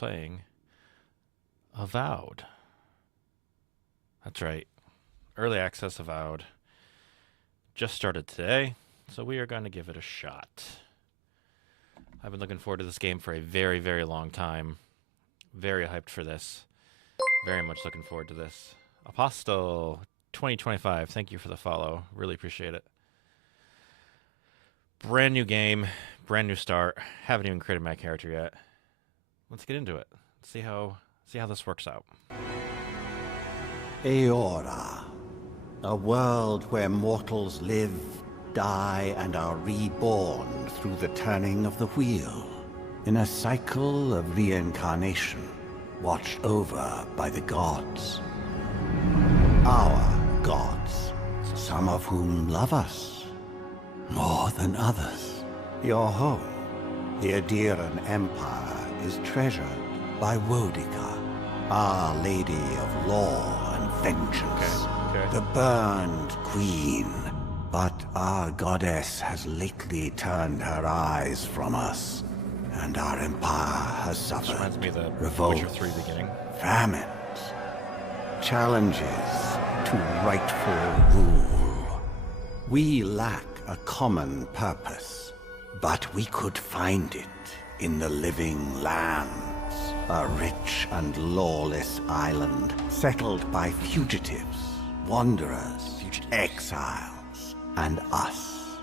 playing Avowed. That's right. Early access Avowed. Just started today, so we are going to give it a shot. I've been looking forward to this game for a very, very long time. Very hyped for this. Very much looking forward to this. Apostle 2025, thank you for the follow. Really appreciate it. Brand new game, brand new start. Haven't even created my character yet. Let's get into it. See how this works out. Eora, a world where mortals live, die, and are reborn through the turning of the wheel, in a cycle of reincarnation, watched over by the gods. Our gods, some of whom love us more than others. Your home, the Adiran Empire, is treasured by Wodica, Our Lady of Law and Vengeance, the Burned Queen. But our goddess has lately turned her eyes from us, and our empire has suffered. This reminds me of the revolts, Witcher 3 beginning. famines, challenges to rightful rule. We lack a common purpose, but we could find it in the living lands, a rich and lawless island settled by fugitives, wanderers, exiles, and us.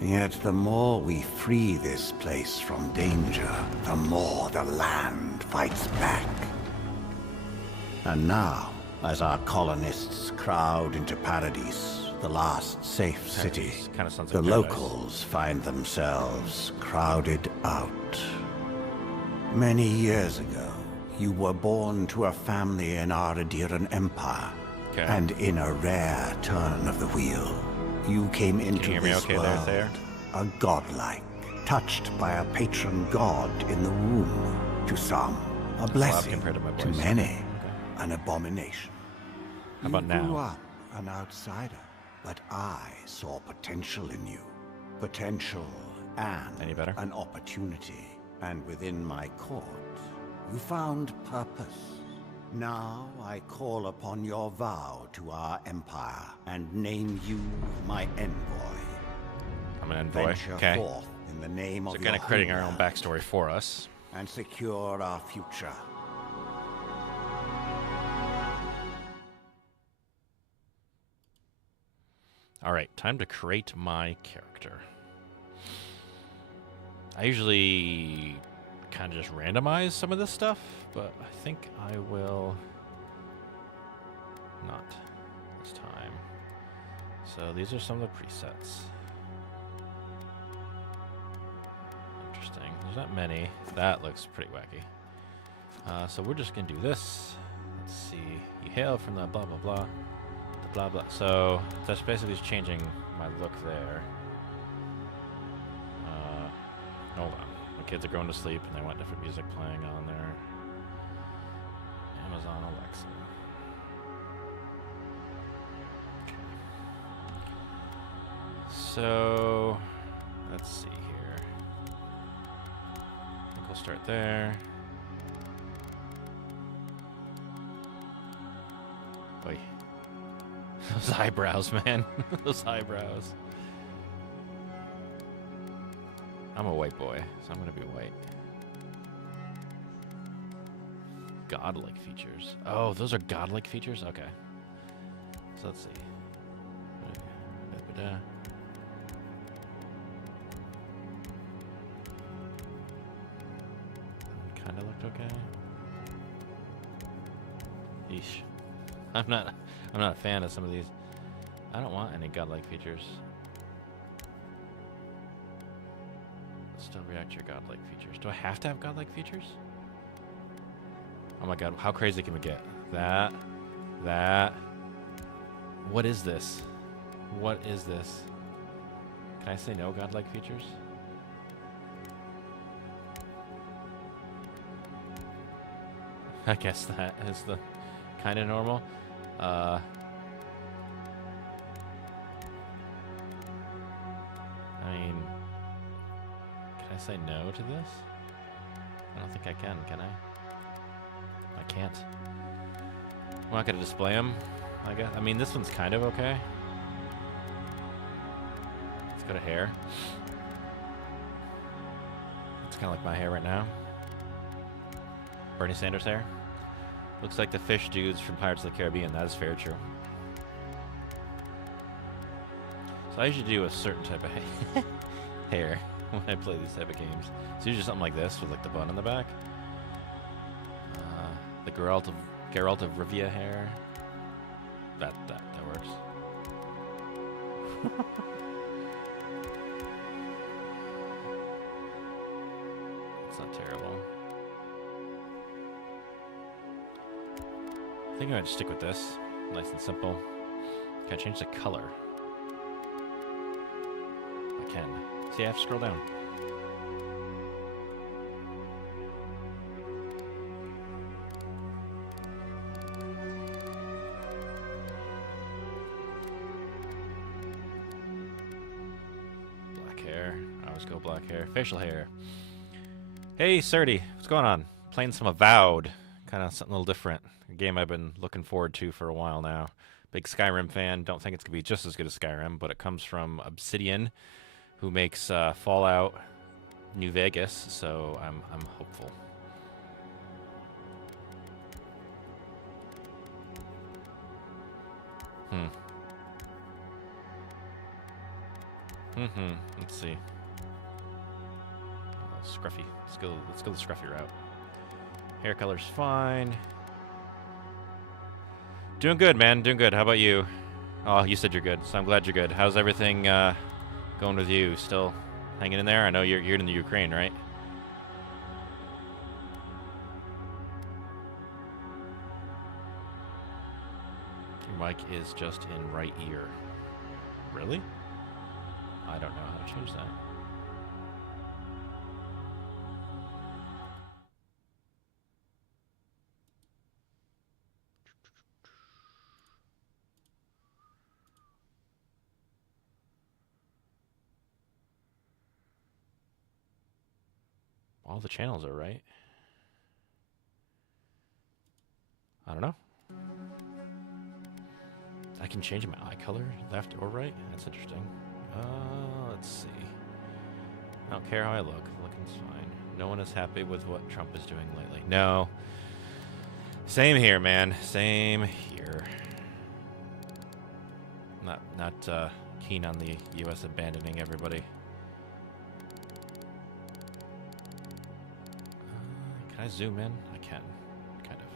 Yet the more we free this place from danger, the more the land fights back. And now, as our colonists crowd into Paradise, the last safe city, Kinda sounds like the paradise. locals find themselves crowded out. Many years ago, you were born to a family in our Adiran Empire. Okay. And in a rare turn of the wheel, you came into hear me this okay world there? a godlike, touched by a patron god in the womb. To some, a blessing. compared to my To voice. many, an abomination. How about You now? grew up an outsider, but I saw potential in you. Potential and Any better? an opportunity. And within my court, you found purpose. Now I call upon your vow to our empire and name you my envoy. I'm an envoy. Venture Okay. forth in the name So of kind your of creating our own homeland backstory for us. and secure our future. All right, time to create my character. I usually kind of just randomize some of this stuff, but I think I will not this time. So these are some of the presets. Interesting. There's not many. That looks pretty wacky. So we're just going to do this. Let's see. You hail from the blah, blah, blah. The blah, blah. So that's basically just changing my look there. Hold on. The kids are going to sleep and they want different music playing on their Amazon Alexa. Okay. So let's see here. I think we'll start there. Oy. Those eyebrows, man. Those eyebrows. I'm a white boy, so I'm gonna be white. Godlike features. Oh, those are godlike features? Okay. So let's see. Kinda looked okay. Yeesh. I'm not a fan of some of these. I don't want any godlike features. Still react to your godlike features. Do I have to have godlike features? Oh my god, how crazy can we get? That. What is this? What is this? Can I say no godlike features? I guess that is the kind of normal. I mean, can I say no to this? I don't think I can I? can't. I'm not gonna display them, I guess. I mean, this one's kind of okay. It's got a hair. It's kind of like my hair right now. Bernie Sanders hair. Looks like the fish dudes from Pirates of the Caribbean. That is very true. So I usually do a certain type of hair when I play these type of games. It's usually something like this with like the bun on the back. The Geralt of Rivia hair. That works. It's not terrible. I think I'm gonna stick with this. Nice and simple. Can I change the color? I can. See, I have to scroll down. Black hair. I always go black hair. Facial hair. Hey, Surdy. What's going on? Playing some Avowed. Kind of something a little different. A game I've been looking forward to for a while now. Big Skyrim fan. Don't think it's going to be just as good as Skyrim, but it comes from Obsidian, who makes Fallout New Vegas, so I'm hopeful. Let's see. Oh, scruffy. Let's go the scruffy route. Hair color's fine. Doing good, man. Doing good. How about you? Oh, you said you're good, so I'm glad you're good. How's everything going with you? Still hanging in there? I know you're in the Ukraine, right? Your mic is just in right ear. Really? I don't know how to change that. All the channels are right. I don't know. I can change my eye color, left or right? That's interesting. Let's see. I don't care how I look. Looking's fine. No one is happy with what Trump is doing lately. No. Same here, man. Same here. Not keen on the U.S. abandoning everybody. Can I zoom in? I can. Kind of.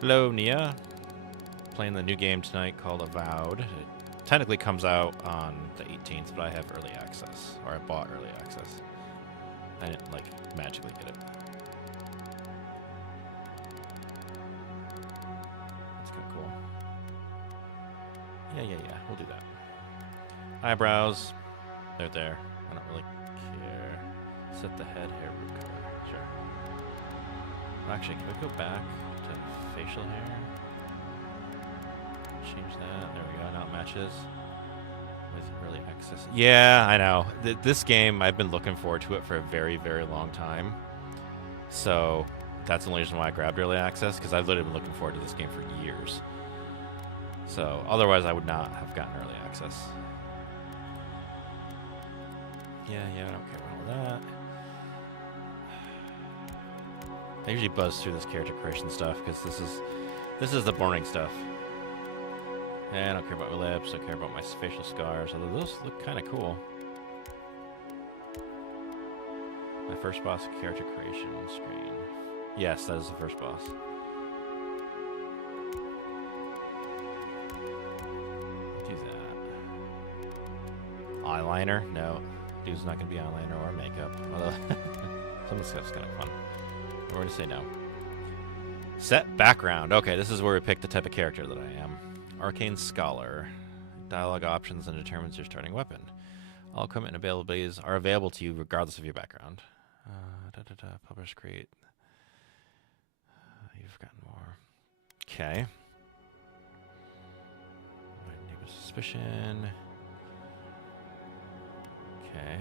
Hello, Nia. Playing the new game tonight called Avowed. It technically comes out on the 18th, but I have early access. Or I bought early access. I didn't, like, magically get it. That's kind of cool. Yeah, we'll do that. Eyebrows. They're there. I don't really care. Set the head hair root color. Sure. Actually, can we go back to facial hair? Change that. There we go. Now it matches with early access. Yeah, I know. This game, I've been looking forward to it for a very, very long time. So that's the only reason why I grabbed early access, because I've literally been looking forward to this game for years. So otherwise, I would not have gotten early access. Yeah, I don't care about all that. I usually buzz through this character creation stuff because this is the boring stuff. Yeah, I don't care about my lips. I don't care about my facial scars. Although those look kind of cool. My first boss character creation screen. Yes, that is the first boss. Do that. Eyeliner? No. Dude's not going to be eyeliner or makeup. Although, some of the stuff's kind of fun. We're going to say no. Set background. Okay, this is where we pick the type of character that I am. Arcane Scholar. Dialogue options and determines your starting weapon. All equipment and abilities are available to you regardless of your background. Publish, create. You've gotten more. Okay. My name is Suspicion. Okay.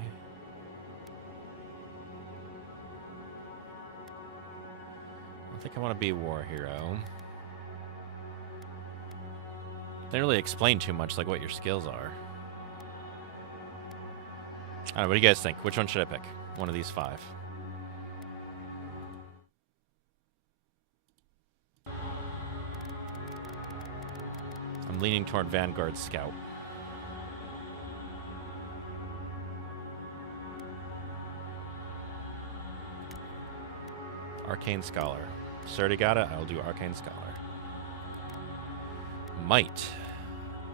I think I want to be a war hero. They didn't really explain too much, like what your skills are. I don't know, what do you guys think? Which one should I pick? One of these 5. I'm leaning toward Vanguard Scout. Arcane Scholar. Already got it. I'll do Arcane Scholar. Might.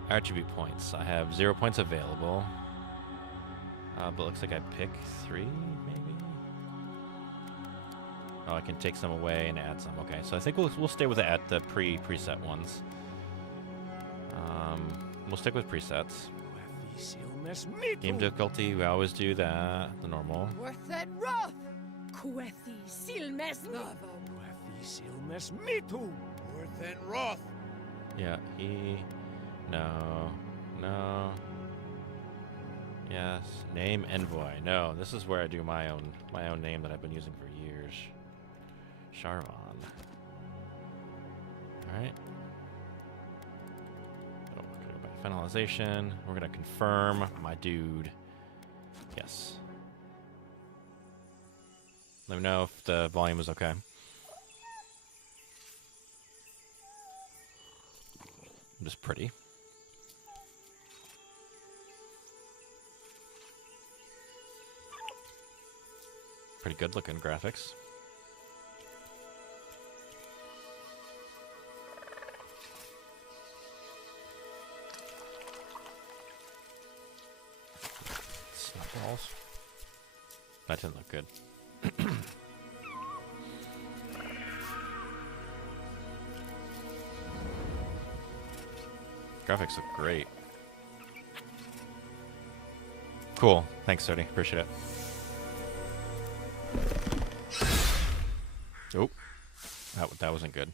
Attribute points. I have 0 points available. But it looks like I pick 3, maybe? Oh, I can take some away and add some. Okay, so I think we'll stay with the preset ones. We'll stick with presets. Game difficulty, we always do that. The normal. Yeah, no. Yes, name envoy. No, this is where I do my own name that I've been using for years. Charvon. All right. Oh, okay, by finalization, we're gonna confirm my dude. Yes. Let me know if the volume is okay. Just pretty. Pretty good looking graphics. Snowballs. That didn't look good. Graphics look great. Cool. Thanks, Sody. Appreciate it. Oh, that wasn't good.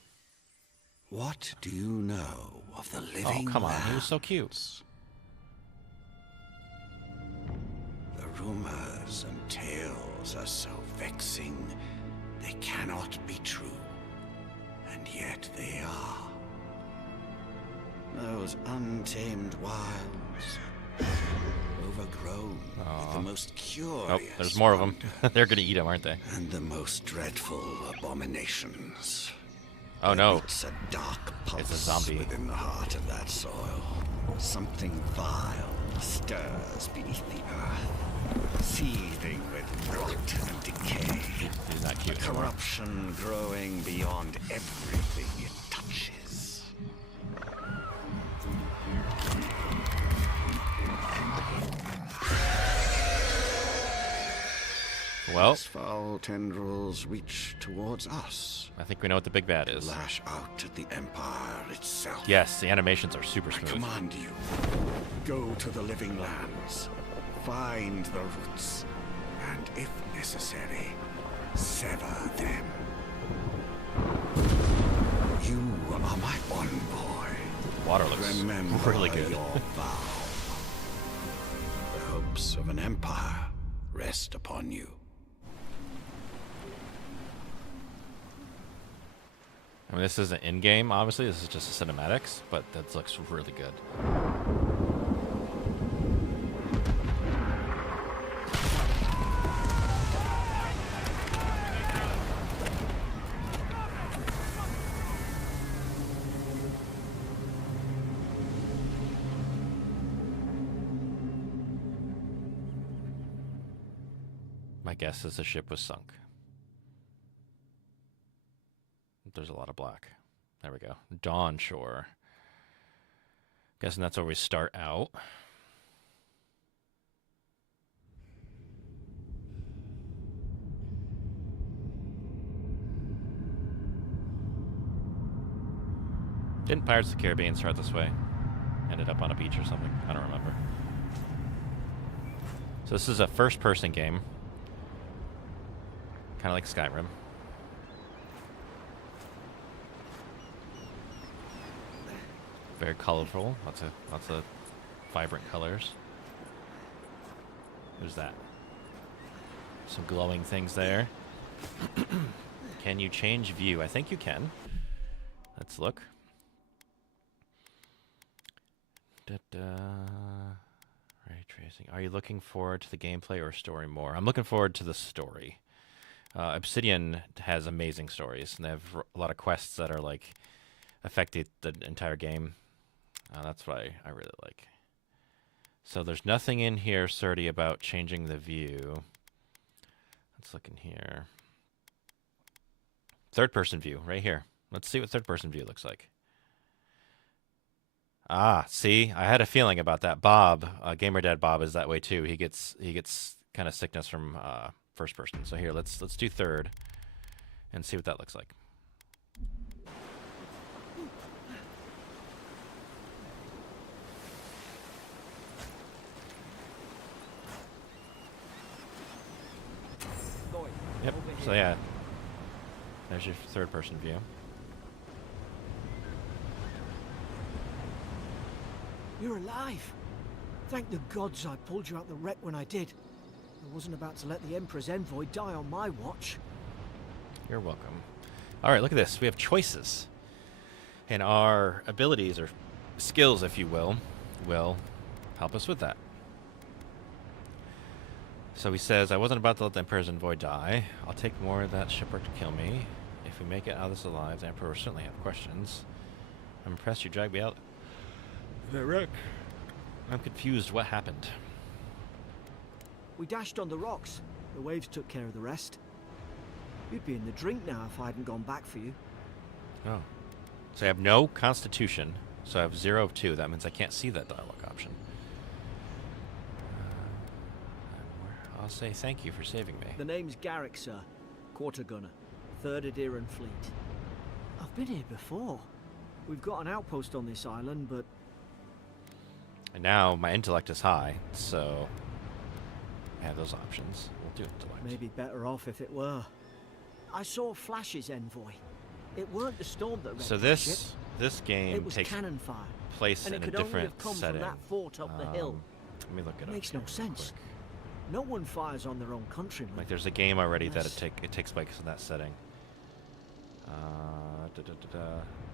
What do you know of the living Oh, come on. lands? He was so cute. The rumors and tales are so vexing. They cannot be true. And yet they are. Those untamed wilds, overgrown with the most curious. Oh, there's more of them. They're gonna eat them, aren't they? And the most dreadful abominations. Oh no! It's a dark pulse It's a zombie. within the heart of that soil. Something vile stirs beneath the earth, seething with rot and decay. He's not cute anymore. Corruption growing beyond everything it touches. Well, Its foul tendrils reach towards us, I think we know what the big bad is. lash out at the Empire itself. Yes, the animations are super I smooth. command you, go to the living lands, find the roots, and if necessary, sever them. You are my envoy. Water looks Remember really good. your vow. The hopes of an empire rest upon you. I mean, this isn't in-game, obviously. This is just a cinematics, but that looks really good. My guess is the ship was sunk. There's a lot of black. There we go. Dawn Shore. Guessing that's where we start out. Didn't Pirates of the Caribbean start this way? Ended up on a beach or something? I don't remember. So this is a first-person game. Kind of like Skyrim. Very colorful. Lots of vibrant colors. Who's that? Some glowing things there. Can you change view? I think you can. Let's look. Ray tracing. Are you looking forward to the gameplay or story more? I'm looking forward to the story. Obsidian has amazing stories, and they have a lot of quests that are like affect the entire game. That's what I really like. So there's nothing in here, Surdy, about changing the view. Let's look in here. Third-person view, right here. Let's see what third-person view looks like. Ah, see, I had a feeling about that. Bob, GamerDad Bob, is that way too. He gets kind of sickness from first person. So here, let's do third, and see what that looks like. Yep. So yeah, there's your third-person view. You're alive. Thank the gods I pulled you out the wreck when I did. I wasn't about to let the Emperor's envoy die on my watch. You're welcome. All right, look at this. We have choices. And our abilities, or skills, if you will help us with that. So he says, I wasn't about to let the Emperor's envoy die. I'll take more of that shipwreck to kill me. If we make it out of this alive, the Emperor will certainly have questions. I'm impressed you dragged me out. The wreck. I'm confused. What happened? We dashed on the rocks. The waves took care of the rest. You'd be in the drink now if I hadn't gone back for you. Oh. So I have no constitution. So I have 0 of 2. That means I can't see that dialogue option. I'll say thank you for saving me. The name's Garrick, sir. Quarter gunner. 3rd Adiran Fleet. I've been here before. We've got an outpost on this island, but... And now my intellect is high, so I have those options. We'll do intellect. Maybe better off if it were. I saw flashes, envoy. It weren't the storm that wrecked So the ship. this game It was takes cannon fire, place and in it a could only different have come setting. from that fort up the hill. Let me look it It up. makes no here real sense. quick. No one fires on their own countrymen. Like there's a game already that Unless- it takes place in that setting.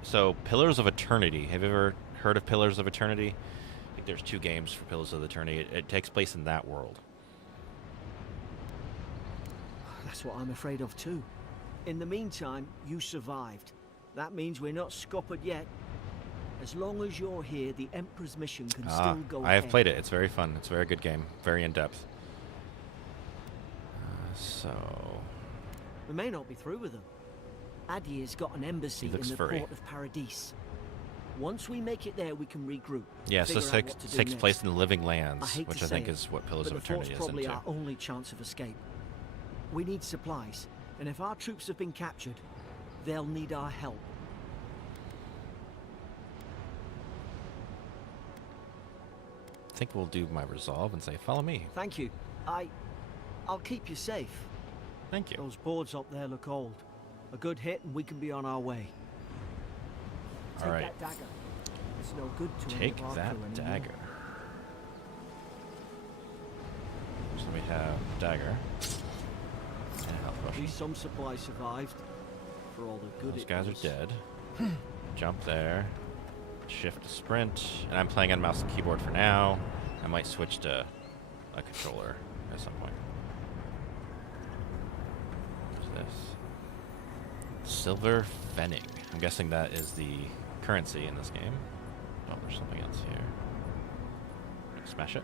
So Pillars of Eternity. Have you ever heard of Pillars of Eternity? I think there's 2 games for Pillars of Eternity. It takes place in that world. That's what I'm afraid of too. In the meantime, you survived. That means we're not scuppered yet. As long as you're here, the Emperor's mission can still go I have ahead. played it. It's very fun. It's a very good game. Very in-depth. So... We may not be through with them. Adir's got an embassy He looks in the furry. port of Paradis. Once we make it there, we can regroup. Yeah, so figure this out what to do takes next. place in the Living I Lands, hate which to I think say is what Pillars but of the fort's Eternity is probably into. our only chance of escape. We need supplies, and if our troops have been captured, they'll need our help. I think we'll do my resolve and say, follow me. Thank you. I'll keep you safe. Thank you. Those boards up there look old. A good hit and we can be on our way. Take All right. that dagger. It's no good to any Take of our that crew anymore. dagger. So we have dagger. And a health At potion. least some supplies survived. For all the good Those it guys does. are dead. Jump there. Shift to sprint. And I'm playing on mouse and keyboard for now. I might switch to a controller at some point. What's this? Silver Fenning. I'm guessing that is the currency in this game. Oh, there's something else here. Smash it.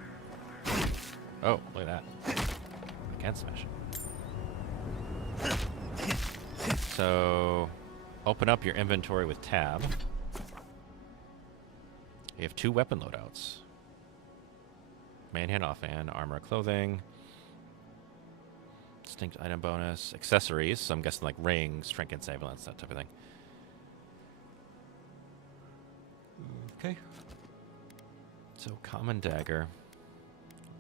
Oh, look at that. I can smash it. So, open up your inventory with tab. You have 2 weapon loadouts. Manhand, offhand, armor, clothing. Distinct item bonus. Accessories, so I'm guessing like rings, trinkets, amulets, that type of thing. Okay. So, common dagger.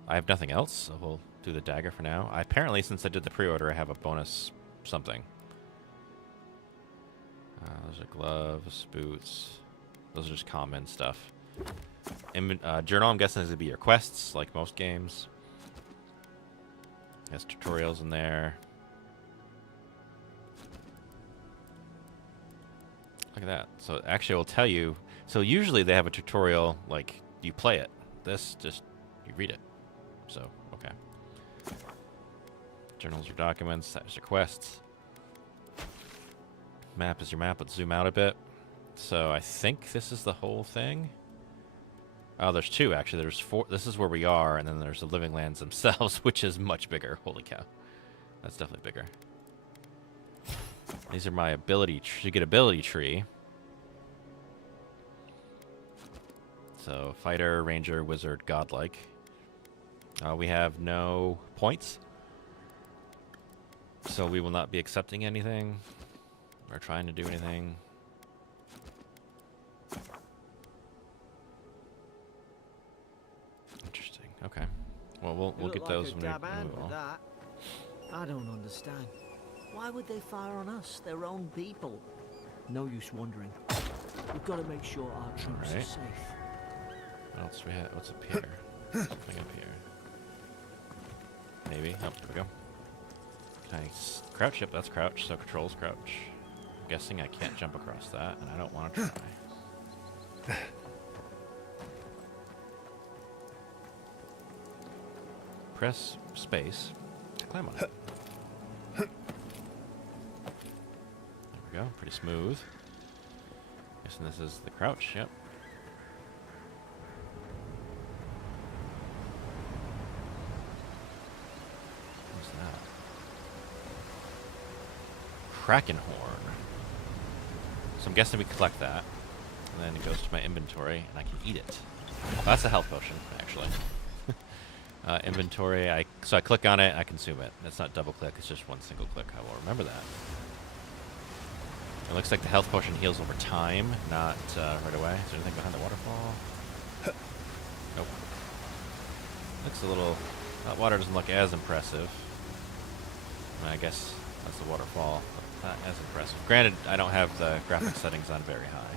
I have nothing else, so we'll do the dagger for now. Apparently, since I did the pre-order, I have a bonus something. Those are gloves, boots. Those are just common stuff. Journal, I'm guessing, is going to be your quests, like most games. There's tutorials in there. Look at that. So it actually will tell you. So usually they have a tutorial, like, you play it. This, just, you read it. So, okay. Journals or documents. That's your quests. Map is your map. Let's zoom out a bit. So I think this is the whole thing. Oh, there's two, actually. There's four. This is where we are, and then there's the Living Lands themselves, which is much bigger. Holy cow. That's definitely bigger. These are my ability to get ability tree. So fighter, ranger, wizard, godlike. We have no points, so we will not be accepting anything or trying to do anything. Interesting. Okay. Well, we'll get those when we move on. I don't understand. Why would they fire on us, their own people? No use wondering. We've got to make sure our troops are safe. What else do we have? What's up here? Something up here. Maybe. Oh, there we go. Nice. Crouch. Yep, that's crouch. So controls crouch. I'm guessing I can't jump across that, and I don't want to try. Press space to climb on it. There we go. Pretty smooth. Guessing this is the crouch. Yep. What's that? Kraken horn. So I'm guessing we collect that, and then it goes to my inventory, and I can eat it. Oh, that's a health potion, actually. Inventory, so I click on it, I consume it. It's not double click, it's just one single click. I will remember that. It looks like the health potion heals over time, not right away. Is there anything behind the waterfall? Nope. Looks a little... water doesn't look as impressive. I guess that's the waterfall, but not as impressive. Granted, I don't have the graphic settings on very high.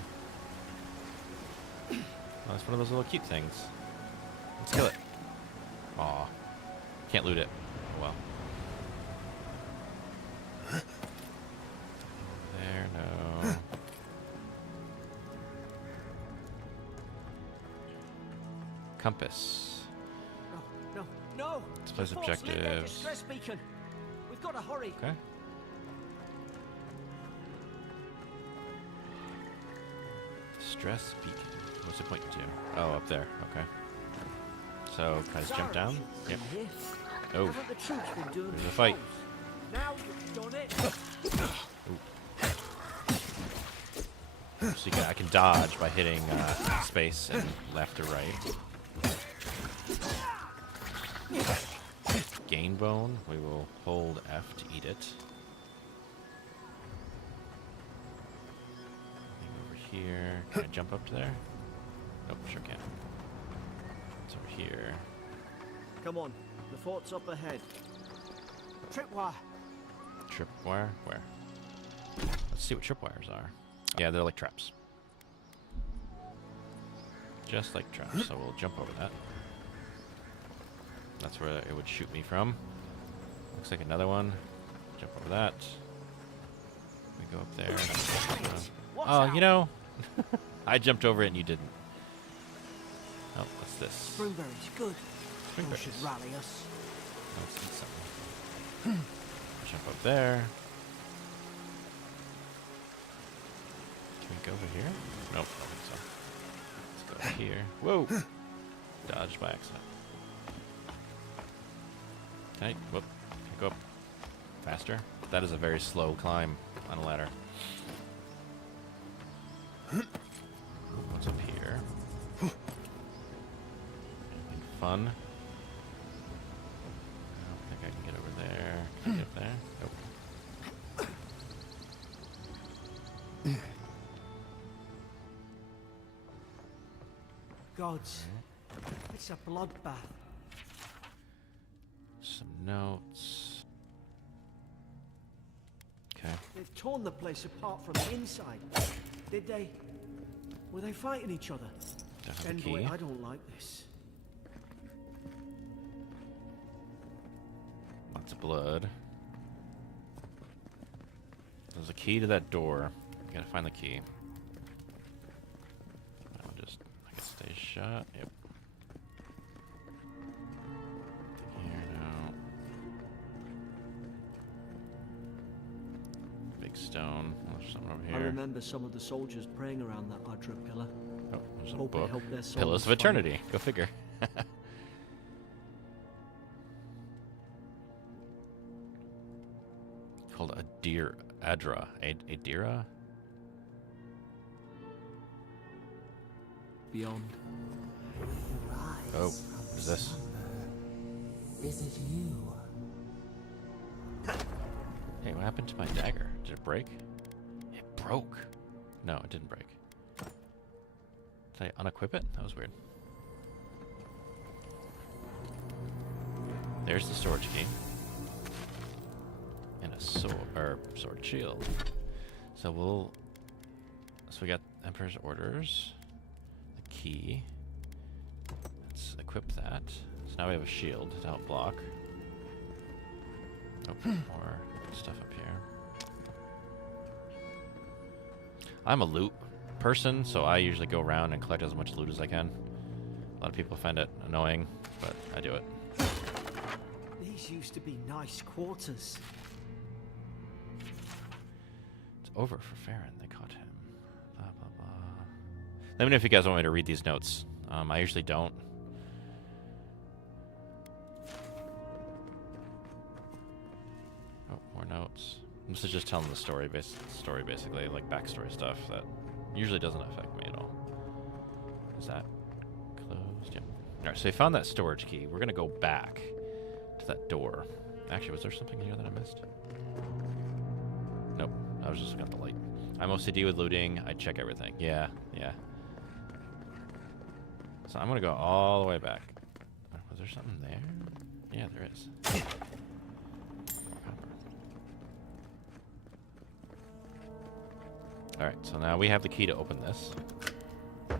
Oh, it's one of those little cute things. Let's kill it. Aw. Can't loot it. Oh, well. There, no. Compass. No! Displays objectives. Distress beacon. We've got to hurry. Okay. Distress beacon. What's it pointing to? Oh, up there. Okay. So, can I just jump down? Yep. Oh. There's a fight. Now you've done it. So I can dodge by hitting space and left or right. Gain bone. We will hold F to eat it. Over here. Can I jump up to there? Nope, sure can. It's over here. Come on, the fort's up ahead. Tripwire. Tripwire? Where? Let's see what tripwires are. Yeah, they're like traps. Just like traps, so we'll jump over that. That's where it would shoot me from. Looks like another one. Jump over that. We go up there. Oh, you know, I jumped over it and you didn't. Oh, what's this? Springberries, good. Springberries. Should rally us. Let's eat something. Jump up there. Can we go over here? Nope, I don't think so. Let's go over here. Whoa! Dodged by accident. Okay, whoop. Can I go up faster? That is a very slow climb on a ladder. What's up here? Anything fun? I don't think I can get over there. Can I get up there? Nope. Gods, it's a bloodbath. Some notes. Okay. They've torn the place apart from the inside. Did they? Were they fighting each other? Definitely Envoy, key. I don't like this. Lots of blood. There's a key to that door. We gotta find the key. I'll just, I can stay shut. Yep. Here now. Big stone. Oh, there's something over I here. remember some of the soldiers praying around that Adra pillar. Oh, there's a Hope it book. helped their souls Pillars of find- Eternity. Go figure. Called Adra. Adira? Beyond. Oh, what is this? Is it you? Hey, what happened to my dagger? Did it break? It broke. No, it didn't break. Did I unequip it? That was weird. There's the storage key. And a sword, or sword shield. So we got Emperor's Orders. The key. Let's equip that. So now we have a shield to help block. Oh, more stuff up here. I'm a loot person, so I usually go around and collect as much loot as I can. A lot of people find it annoying, but I do it. These used to be nice quarters. It's over for Farron. They caught him. Blah, blah, blah. Let me know if you guys want me to read these notes. I usually don't. Oh, more notes. This is just telling the story, basically, like backstory stuff that usually doesn't affect me at all. Is that closed? Yep. All right, so we found that storage key. We're gonna go back to that door. Actually, was there something here that I missed? Nope. I was just looking at the light. I'm OCD with looting. I check everything. Yeah, yeah. So I'm gonna go all the way back. Was there something there? Yeah, there is. Alright, so now we have the key to open this. There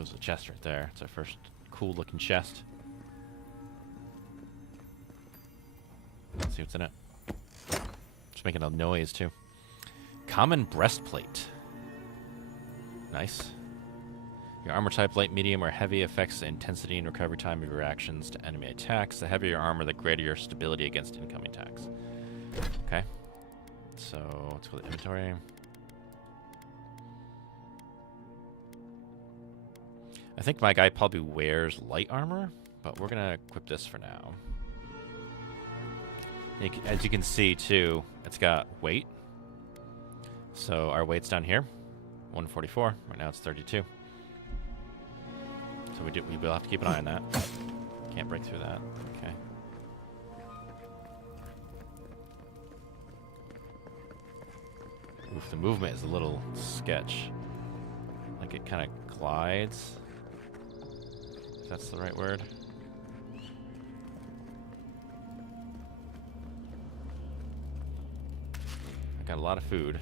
was a chest right there. It's our first cool looking chest. Let's see what's in it. Just making a noise too. Common breastplate. Nice. Your armor type, light, medium, or heavy, affects the intensity and recovery time of your actions to enemy attacks. The heavier your armor, the greater your stability against incoming attacks. Okay. So let's go to inventory. I think my guy probably wears light armor, but we're gonna equip this for now. As you can see too, it's got weight. So our weight's down here, 144. Right now it's 32. So we will have to keep an eye on that. Can't break through that. Okay. Oof, the movement is a little sketch. Like it kind of glides. If that's the right word. I got a lot of food.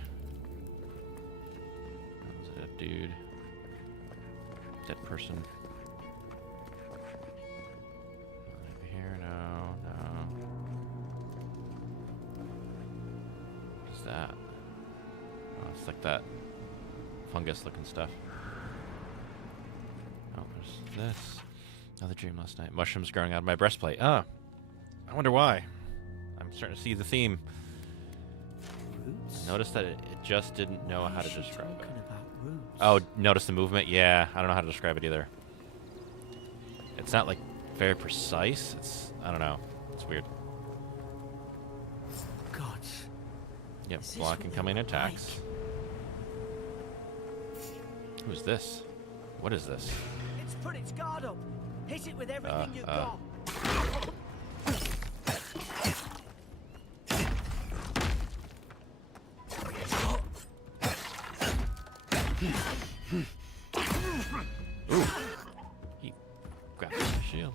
That was a dude. Dead person. Over here, no. What's that? Oh, it's like that fungus-looking stuff. Oh, there's this. Another dream last night. Mushrooms growing out of my breastplate. Ah, I wonder why. I'm starting to see the theme. Roots? Notice that it just didn't know how to Why is she describe it. talking about roots? Oh, notice the movement? Yeah, I don't know how to describe it either. It's not like very precise. It's, I don't know. It's weird. God. Yep, Is this blocking what they coming were attacks. Who's this? What is this? It's put its guard up. Hit it with everything you've got. Ooh. He grabbed my shield.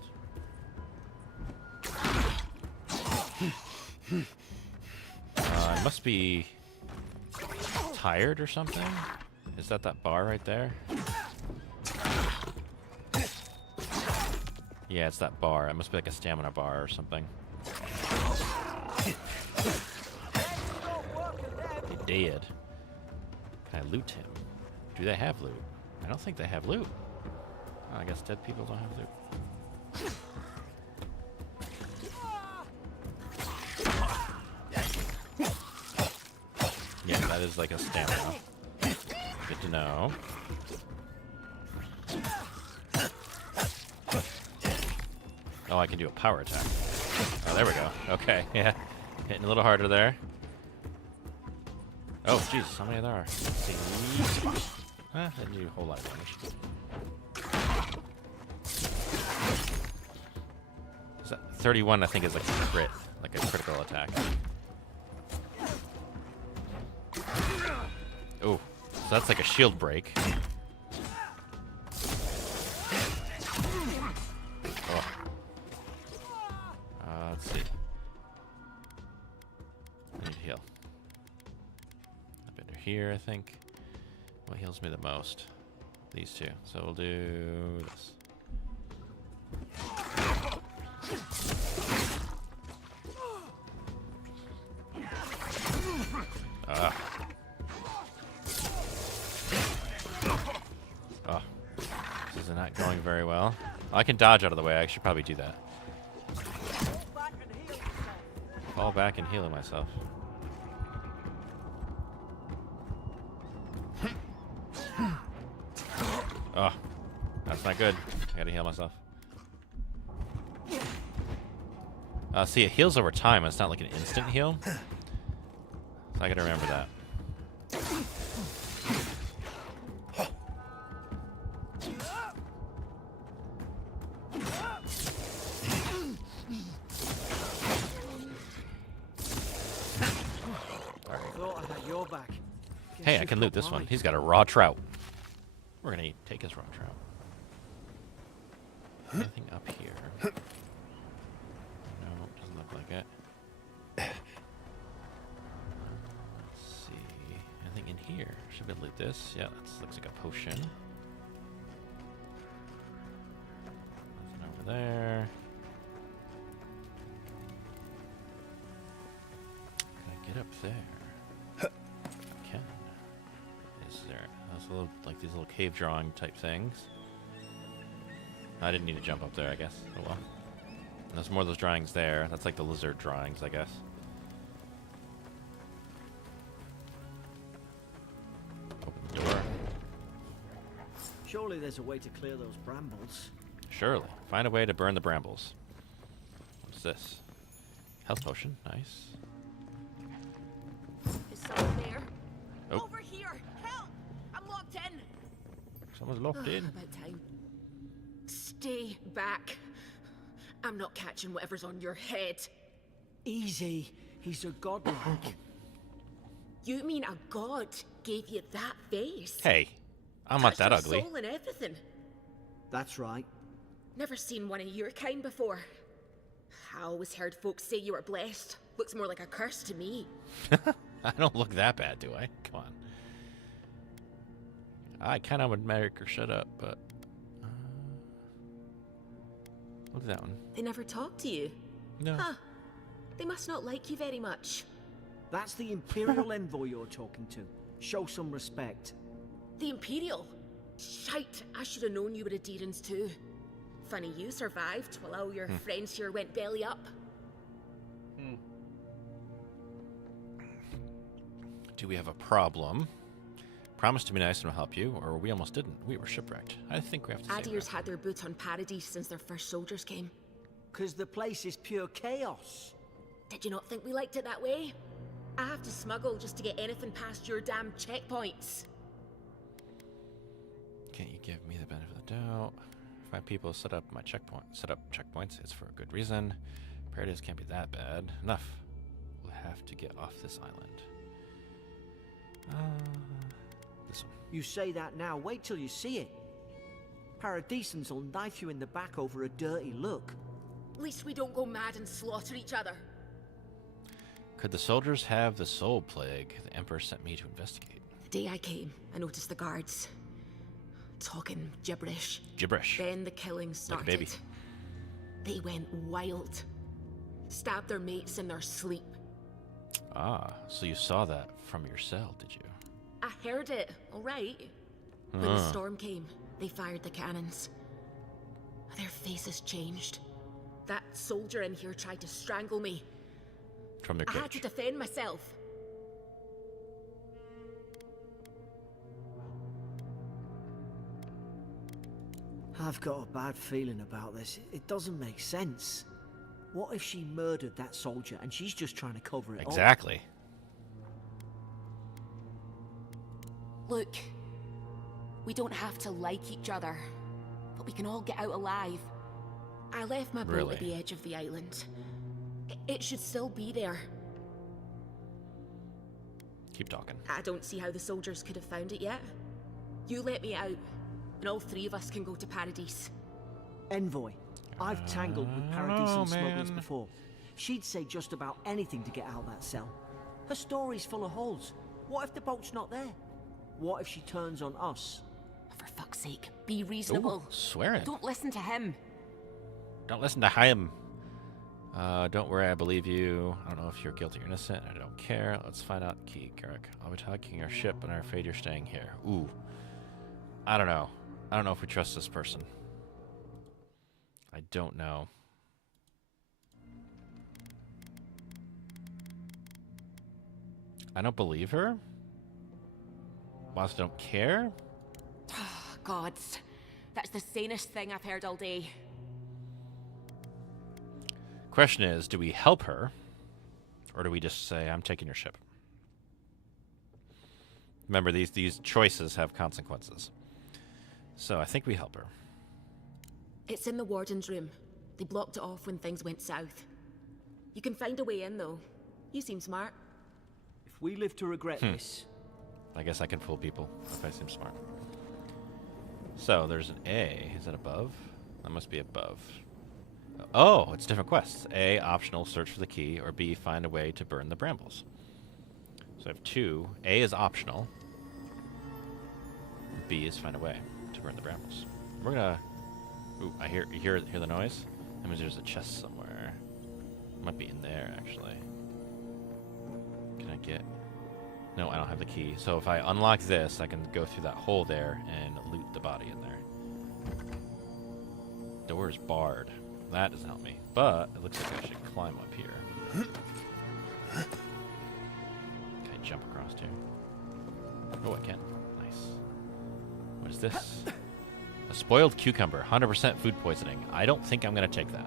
I must be tired or something. Is that bar right there? Yeah, it's that bar. It must be like a stamina bar or something. He dead. Can I loot him? Do they have loot? I don't think they have loot. Oh, I guess dead people don't have loot. Yeah, that is like a stamina. Good to know. Oh, I can do a power attack. Oh, there we go. Okay, yeah. Hitting a little harder there. Oh, Jesus, how many there are? Let's see. Didn't do a whole lot of damage. Is that 31, I think, is like a crit. Like a critical attack. Oh, so that's like a shield break. Oh. Let's see. I need to heal. Up under here, I think. What heals me the most? These two. So we'll do this. Oh, this is not going very well. I can dodge out of the way. I should probably do that. Fall back and heal myself. Oh, that's not good. I gotta heal myself. See, it heals over time. It's not like an instant heal. So I gotta remember that. Hey, I can loot this one. He's got a raw trout. We're gonna take his raw trout. Anything up here? No, doesn't look like it. Let's see. Anything in here? Should we loot this? Yeah, that looks like a potion. Nothing over there. Can I get up there? I can. Is there? Those little, like these little cave drawing type things. I didn't need to jump up there, I guess. Oh well. And there's more of those drawings there. That's like the lizard drawings, I guess. Open the door. Surely there's a way to clear those brambles. Surely. Find a way to burn the brambles. What's this? Health potion. Nice. Is someone there? Oh. Over here! Help! I'm locked in! Someone's locked in. About time. Stay back. I'm not catching whatever's on your head. Easy. He's a godlike. You mean a god gave you that face? Hey, I'm not that Touched your ugly. soul and everything. That's right. Never seen one of your kind before. I always heard folks say you were blessed. Looks more like a curse to me. I don't look that bad, do I? Come on. I kind of would make her shut up, but... What's that one? They never talk to you. No. Huh. They must not like you very much. That's the Imperial envoy you're talking to. Show some respect. The Imperial? Shite, I should have known you were a Deerans too. Funny you survived while all your friends here went belly up. Do we have a problem? Promise to be nice and we'll help you, or we almost didn't. We were shipwrecked. I think we have to save Adir's her. had their boot on Paradise since their first soldiers came. 'Cause the place is pure chaos. Did you not think we liked it that way? I have to smuggle just to get anything past your damn checkpoints. Can't you give me the benefit of the doubt? If my people set up checkpoints, it's for a good reason. Paradise can't be that bad. Enough. We'll have to get off this island. This one. You say that now, wait till you see it. Paradisans will knife you in the back over a dirty look. At least we don't go mad and slaughter each other. Could the soldiers have the soul plague the Emperor sent me to investigate? The day I came, I noticed the guards talking gibberish. Gibberish. Then the killing started. Like a baby. They went wild. Stabbed their mates in their sleep. Ah, so you saw that from your cell, did you? I heard it, alright. When the storm came, they fired the cannons. Their faces changed. That soldier in here tried to strangle me. From their I had to cage. defend myself. I've got a bad feeling about this. It doesn't make sense. What if she murdered that soldier and she's just trying to cover it up? Exactly. Look, we don't have to like each other, but we can all get out alive. I left my boat Really? at the edge of the island. It should still be there. Keep talking. I don't see how the soldiers could have found it yet. You let me out, and all three of us can go to Paradise. Envoy. I've tangled with I don't Paradise know, smugglers man. before. She'd say just about anything to get out of that cell. Her story's full of holes. What if the boat's not there? What if she turns on us? For fuck's sake, be reasonable. Swearing. Don't listen to him. Don't listen to him. Don't worry, I believe you. I don't know if you're guilty or innocent. I don't care. Let's find out the key, Garrick. I'll be taking your ship, and I'm afraid you're staying here. Ooh. I don't know. I don't know if we trust this person. I don't know. I don't believe her. Whilst I don't care. Gods, that's the sanest thing I've heard all day. Question is, do we help her? Or do we just say, I'm taking your ship? Remember, these choices have consequences. So I think we help her. It's in the warden's room. They blocked it off when things went south. You can find a way in, though. You seem smart. If we live to regret this, I guess I can fool people if I seem smart. So there's an A. Is that above? That must be above. Oh, it's different quests. A, optional, search for the key, or B, find a way to burn the brambles. So I have two. A is optional. B is find a way to burn the brambles. We're gonna... Ooh, I hear the noise? That means there's a chest somewhere. Might be in there, actually. Can I get... No, I don't have the key. So if I unlock this, I can go through that hole there and loot the body in there. Door is barred. That doesn't help me. But it looks like I should climb up here. Can I jump across here? Oh, I can. Nice. What is this? A spoiled cucumber. 100% food poisoning. I don't think I'm going to take that.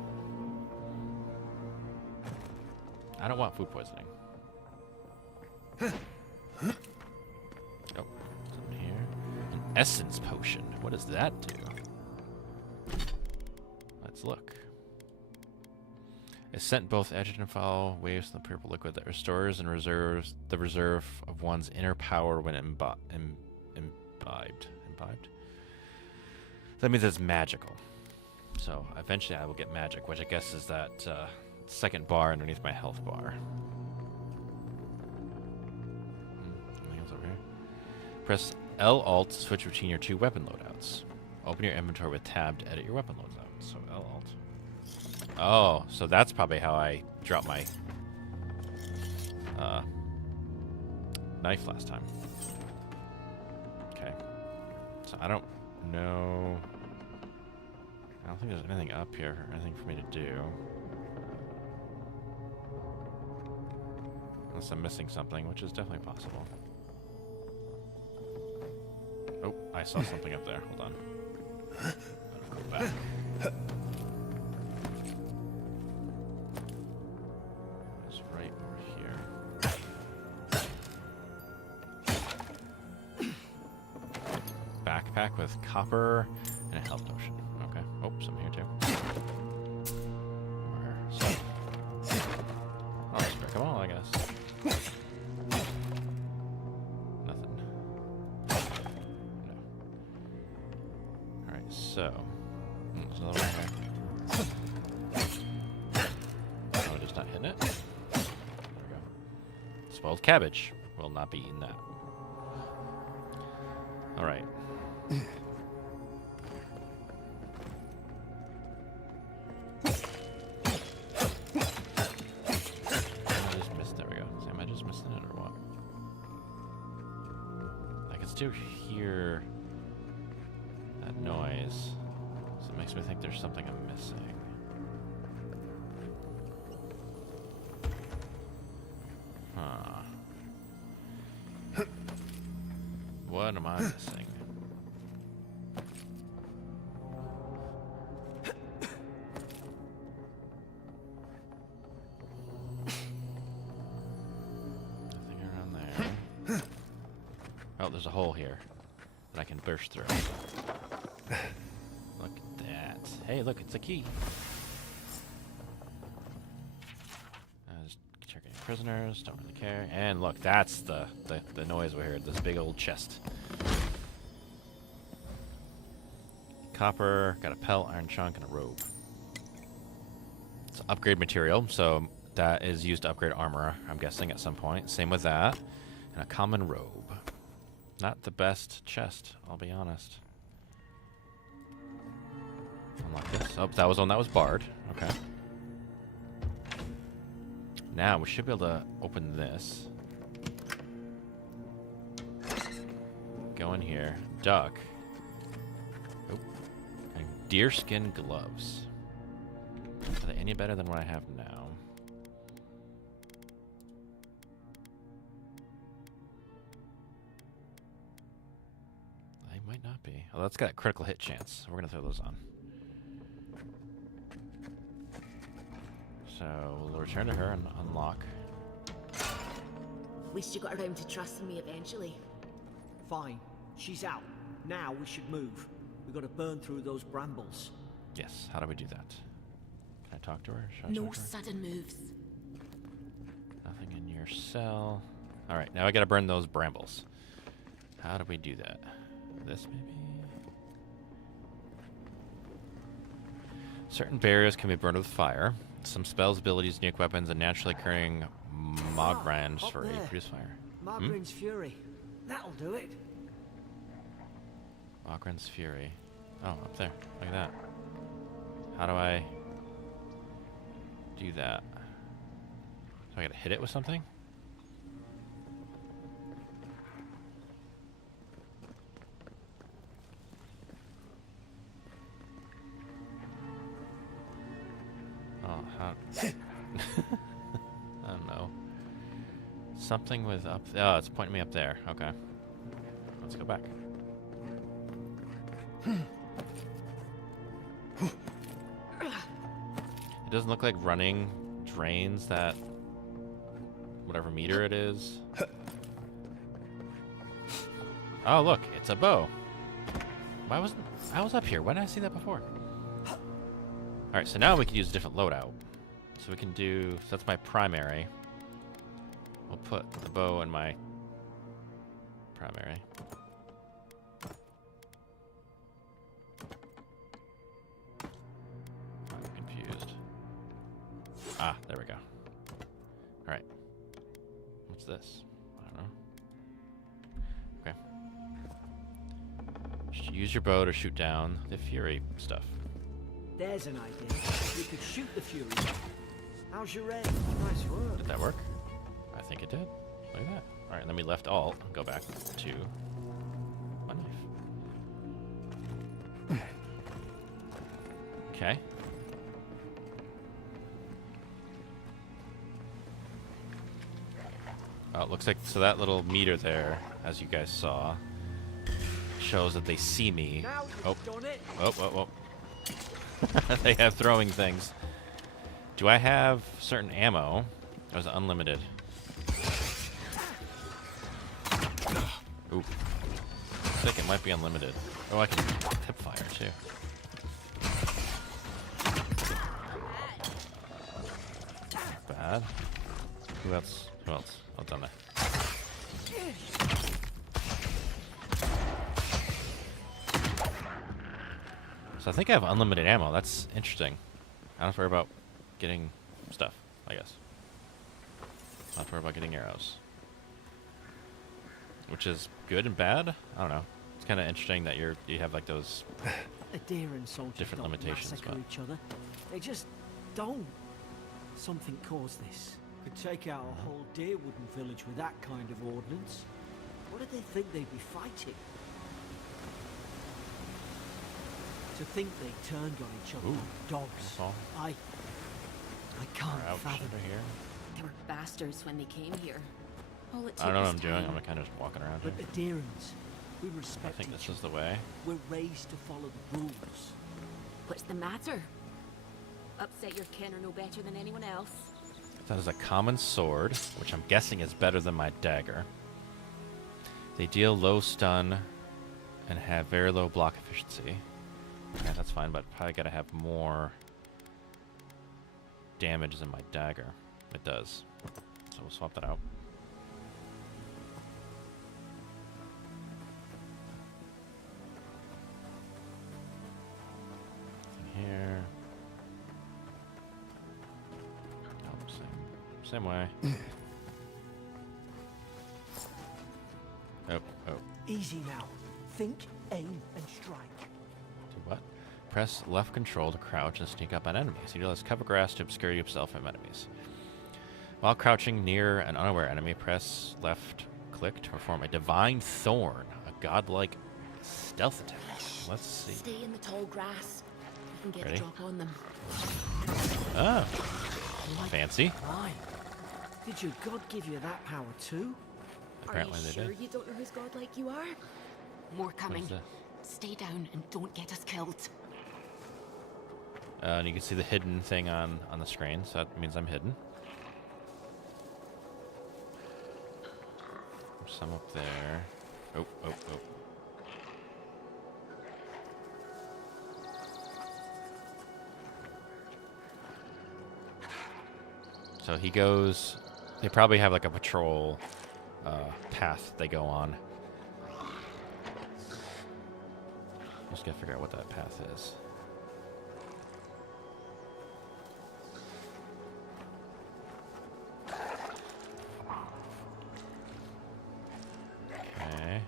I don't want food poisoning. Oh, something here. An essence potion. What does that do? Let's look. It's sent both edge and foul waves in the purple liquid that restores and reserves the reserve of one's inner power when imbibed. Imbibed? That means it's magical. So eventually I will get magic, which I guess is that second bar underneath my health bar. Anything else over here? Press L-Alt to switch between your two weapon loadouts. Open your inventory with tab to edit your weapon loadout. So L-Alt. Oh, so that's probably how I dropped my knife last time. Okay. So I don't know. I don't think there's anything up here or anything for me to do. Unless I'm missing something, which is definitely possible. Oh, I saw something up there. Hold on. I'll go back. It's right over here. Backpack with copper and a health potion. Okay. Oh, some here too. I'll just pick them all, I guess. Nothing. No. Alright, so. There's another one here. Oh, just not hitting it? There we go. Spoiled cabbage. Will not be eating that. Alright. do hear that noise. So it makes me think there's something I'm missing. Huh. What am I missing? Nothing around there. Oh, there's a hole here that I can burst through. Look at that. Hey, look, it's a key. Just checking prisoners, don't really care. And look, that's the noise we heard, this big old chest. Copper, got a pelt, iron chunk, and a robe. It's upgrade material, so that is used to upgrade armor, I'm guessing, at some point. Same with that. And a common robe. Not the best chest, I'll be honest. Unlock this. Oh, that was one that was barred. Okay. Now we should be able to open this. Go in here. Duck. Oh. And deerskin gloves. Are they any better than what I have now? They might not be. Although it's got a critical hit chance. So we're going to throw those on. So we'll return to her and unlock. At least you got around to trusting me eventually. Fine. She's out. Now we should move. We've got to burn through those brambles. Yes. How do we do that? Can I talk to her? Should I No talk to her? sudden moves. Nothing in your cell. All right. Now I got to burn those brambles. How do we do that? This maybe? Certain barriers can be burned with fire. Some spells, abilities, nuke weapons, and naturally occurring Mogrands up for there. produce fire. Margaret's Fury. That'll do it. Mogran's Fury. Oh, up there. Look at that. How do I do that? Do I gotta hit it with something? Oh, how? I don't know. Something with up. Oh, it's pointing me up there. Okay. Let's go back. It doesn't look like running drains that whatever meter it is. Oh, look, it's a bow. Why wasn't I was up here? When did I see that before? All right, so now we can use a different loadout. So we can do. So that's my primary. We'll put the bow in my primary. I'm confused. Ah, there we go. All right. What's this? I don't know. Okay. Use your bow to shoot down the Fury stuff. There's an idea. We could shoot the Fury. How's your aim? Nice work. Did that work? I think it did. Look at that. All right, then we left alt and go back to my knife. Okay. Oh, it looks like, so that little meter there, as you guys saw, shows that they see me. Now Oh, you've done it. oh. They have throwing things. Do I have certain ammo? Or is it unlimited? Ooh. I think it might be unlimited. Oh, I can tip fire too. Bad. Who else? Who else? What's on there? So I think I have unlimited ammo. That's interesting. I don't have to worry about getting stuff, I guess. I don't have to worry about getting arrows. Which is good and bad? I don't know. It's kind of interesting that you have like those. A deer and soldier Different don't limitations, massacre but- each other. They just don't. Something caused this. Could take out a whole deer-wooden village with that kind of ordnance. What did they think they'd be fighting? To think they turned on each other Ooh, like dogs. that's all. I can't Ouch, fathom over it. here. They were bastards when they came here. All it I don't know what I'm took doing. was I'm time. kind of just walking around here. But Adherents, we I respect think each this is other. the way. We're raised to follow the rules. What's the matter? Upset your kin are no better than anyone else. That is a common sword, which I'm guessing is better than my dagger. They deal low stun and have very low block efficiency. Okay, that's fine, but probably gotta have more damage than my dagger. It does. So we'll swap that out. Nothing here. Oh, same way. Oh, oh. Easy now. Think, aim, and strike. Do what? Press left control to crouch and sneak up on enemies. Utilize cover grass to obscure yourself from enemies. While crouching near an unaware enemy, press left click to perform a divine thorn, a godlike stealth attack. Let's see. Stay in the tall grass. We can get Ready? a drop on them. Oh, fancy. Why? Did your god give you that power too? Apparently are you they sure did. you don't know who's godlike you are? More coming. this? Stay down and don't get us killed. And you can see the hidden thing on the screen, so that means I'm hidden. There's some up there. Oh, oh, oh. So he goes. They probably have like a patrol path they go on. Just gotta figure out what that path is. Okay.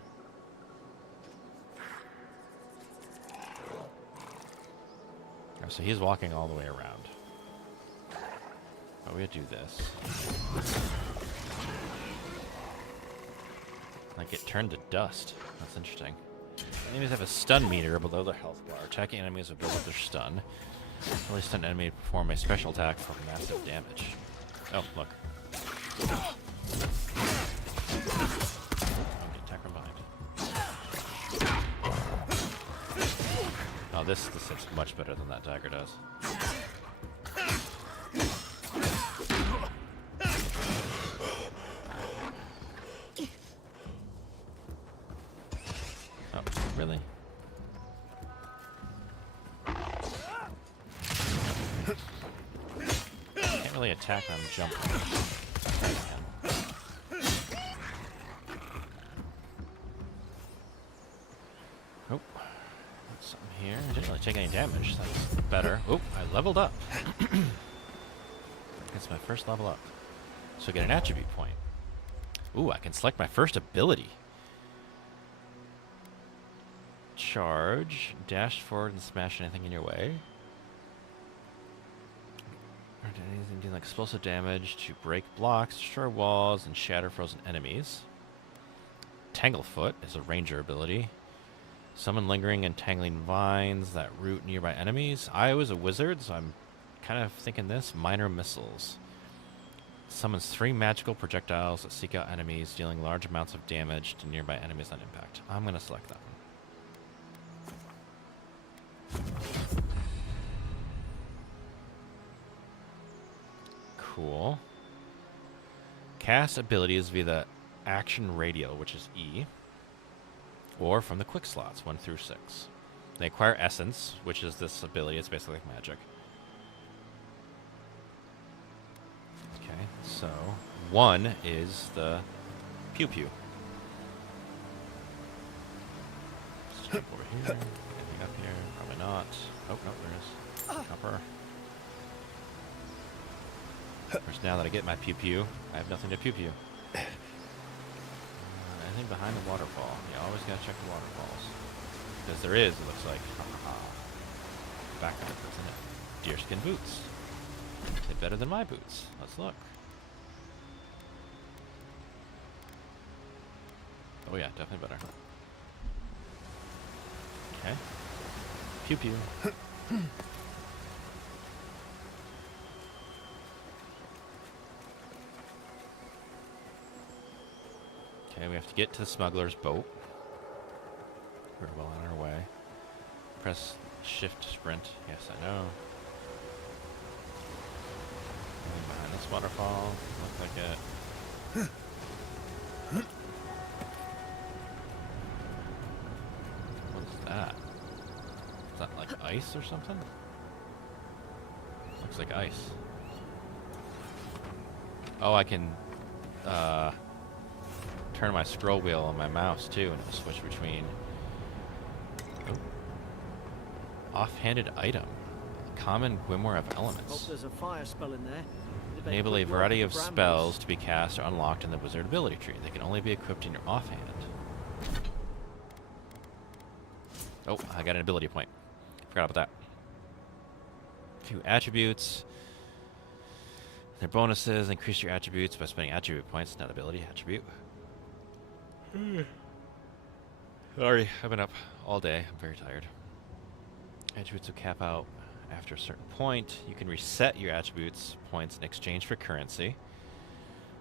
Oh, so he's walking all the way around. But we do this. Like get turned to dust. That's interesting. Enemies have a stun meter below their health bar. Attacking enemies will build up their stun. Only stun enemy to perform a special attack for massive damage. Oh, look. Oh, get attacked from behind. Oh, this hits much better than that dagger does. Oh, really? Can't really attack when I'm jumping. Oh, that's something here. I didn't really take any damage. So that's better. Oh, I leveled up. That's my first level up. So I get an attribute point. Ooh, I can select my first ability. Charge, dash forward and smash anything in your way. Or do anything dealing explosive damage to break blocks, destroy walls, and shatter frozen enemies. Tanglefoot is a ranger ability. Summon lingering and tangling vines that root nearby enemies. I was a wizard, so I'm kind of thinking this. Minor missiles. Summons 3 magical projectiles that seek out enemies, dealing large amounts of damage to nearby enemies on impact. I'm going to select that one. Cool. Cast abilities via the action radial, which is E, or from the quick slots, 1 through 6. They acquire essence, which is this ability. It's basically like magic. Okay, so 1 is the pew pew. Let's jump over here. Anything up here? Probably not. Oh, no, there is. Copper. Of course, now that I get my pew pew, I have nothing to pew pew. Anything behind the waterfall? You always gotta check the waterfalls. Because there is, it looks like. Back up, isn't it? Deerskin boots. They're better than my boots. Let's look. Oh yeah, definitely better. Okay. Pew pew. Okay, we have to get to the smuggler's boat. We're well on our way. Press shift to sprint. Yes, I know. Going behind this waterfall. Look like it. What is that? Is that like ice or something? Looks like ice. Oh, I can turn my scroll wheel on my mouse too, and it'll switch between. Oh. Offhanded item. Common grimoire of Hope elements. there's a fire spell in there. Enable a variety of spells to be cast or unlocked in the wizard ability tree. They can only be equipped in your offhand. Oh, I got an ability point. Forgot about that. A few attributes. Their bonuses increase your attributes by spending attribute points, not ability attribute. Sorry, I've been up all day. I'm very tired. Attributes will cap out after a certain point. You can reset your attributes points in exchange for currency.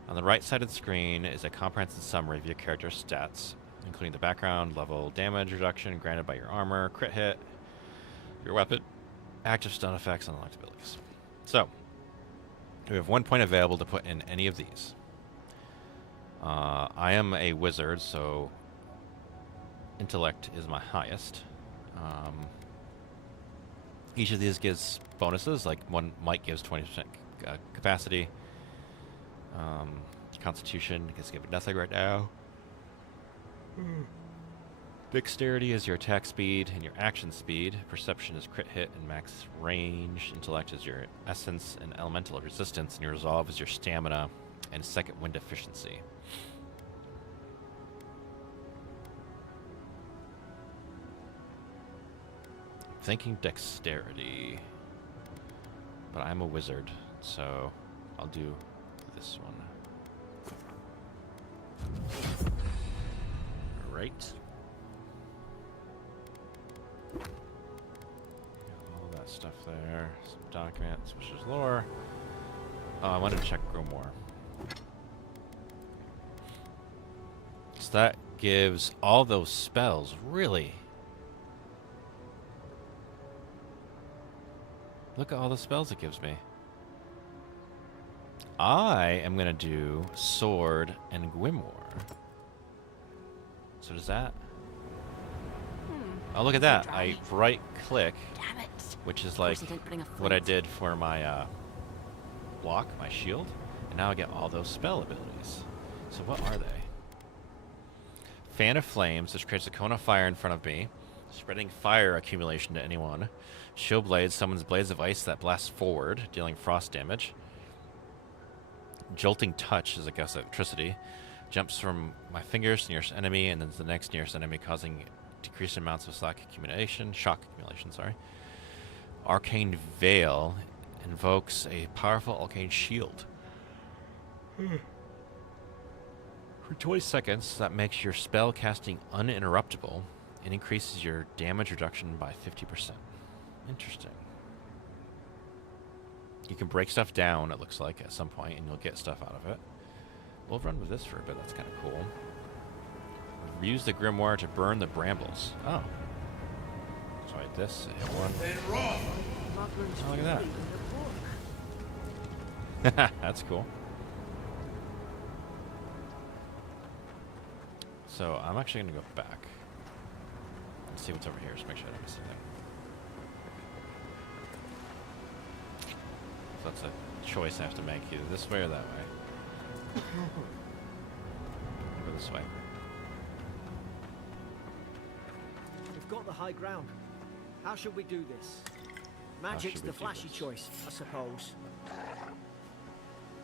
On the right side of the screen is a comprehensive summary of your character's stats, including the background, level, damage reduction granted by your armor, crit hit, your weapon, active stun effects, and unlocked abilities. So, we have 1 point available to put in any of these. I am a wizard, so intellect is my highest. Each of these gives bonuses, like one might gives 20% capacity. Constitution is giving nothing right now. Dexterity is your attack speed and your action speed. Perception is crit hit and max range. Intellect is your essence and elemental resistance. And your resolve is your stamina and second wind efficiency. Thinking dexterity. But I'm a wizard, so I'll do this one. Right. All that stuff there. Some documents, which is lore. Oh, I wanted to check Grimoire. So that gives all those spells, really. Look at all the spells it gives me. I am going to do Sword and Grimoire. So does that? Oh, look at that. I right click, Damn it. which is Of like course he didn't bring a what I flint. did for my block, my shield. And now I get all those spell abilities. So what are they? Fan of Flames, which creates a cone of fire in front of me, spreading fire accumulation to anyone. Shield Blade summons blades of ice that blast forward, dealing frost damage. Jolting Touch is a gust of electricity. Jumps from my fingers to nearest enemy and then to the next nearest enemy, causing decreased amounts of shock accumulation. Arcane Veil invokes a powerful arcane shield. For 20 seconds, that makes your spell casting uninterruptible and increases your damage reduction by 50%. Interesting. You can break stuff down, it looks like, at some point, and you'll get stuff out of it. We'll run with this for a bit. That's kind of cool. Use the grimoire to burn the brambles. Oh. Try this. Hit one. Oh, look at that. That's cool. So I'm actually going to go back and see what's over here, just make sure I don't miss anything. So that's a choice I have to make, either this way or that way. Go this way. We've got the high ground. How should we do this? Magic's should we the do flashy this? choice, I suppose.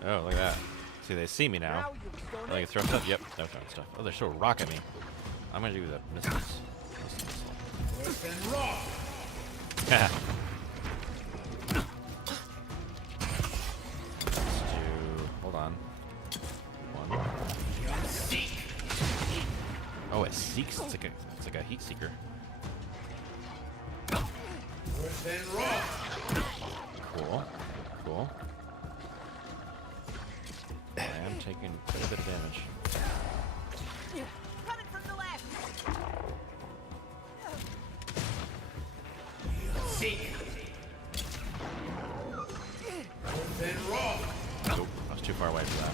Oh, look at that. See, they see me now. you've done Oh, I it. can throw stuff? Yep, they're throwing stuff. Oh, they're still rocking me. I'm going to do the missiles. Yeah. Let's do... Hold on. One. Seeks. It's like a heat seeker. Cool. Cool. I am taking quite a bit of damage. Coming from the left. Nope, I was too far away for that.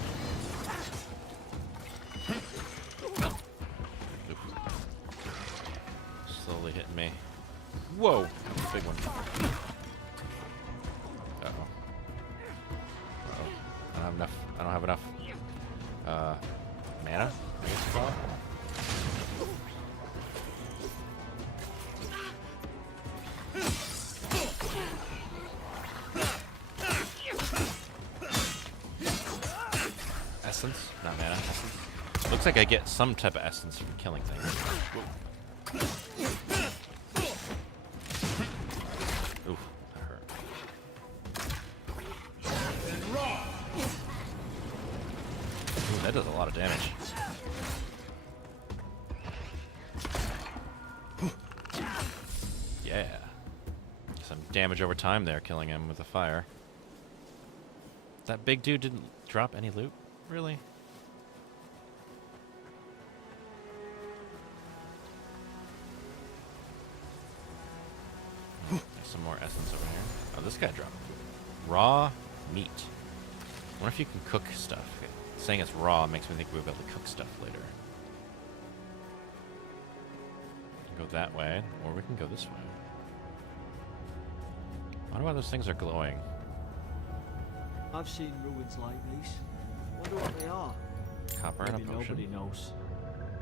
Oof. Slowly hitting me. Whoa! Big one. Uh-oh. Uh-oh. I don't have enough. I don't have enough. Mana? I guess you call it? Essence? Not mana. Essence. Looks like I get some type of essence from killing things. Oof, that hurt. Ooh, that does a lot of damage. Yeah. Some damage over time there, killing him with the fire. That big dude didn't drop any loot? Really? There's some more essence over here. Oh, this guy dropped raw meat. I wonder if you can cook stuff. Saying it's raw makes me think we'll be able to cook stuff later. We can go that way, or we can go this way. I wonder why those things are glowing. I've seen ruins like these. Wonder what they are. Copper and a Maybe potion. nobody knows.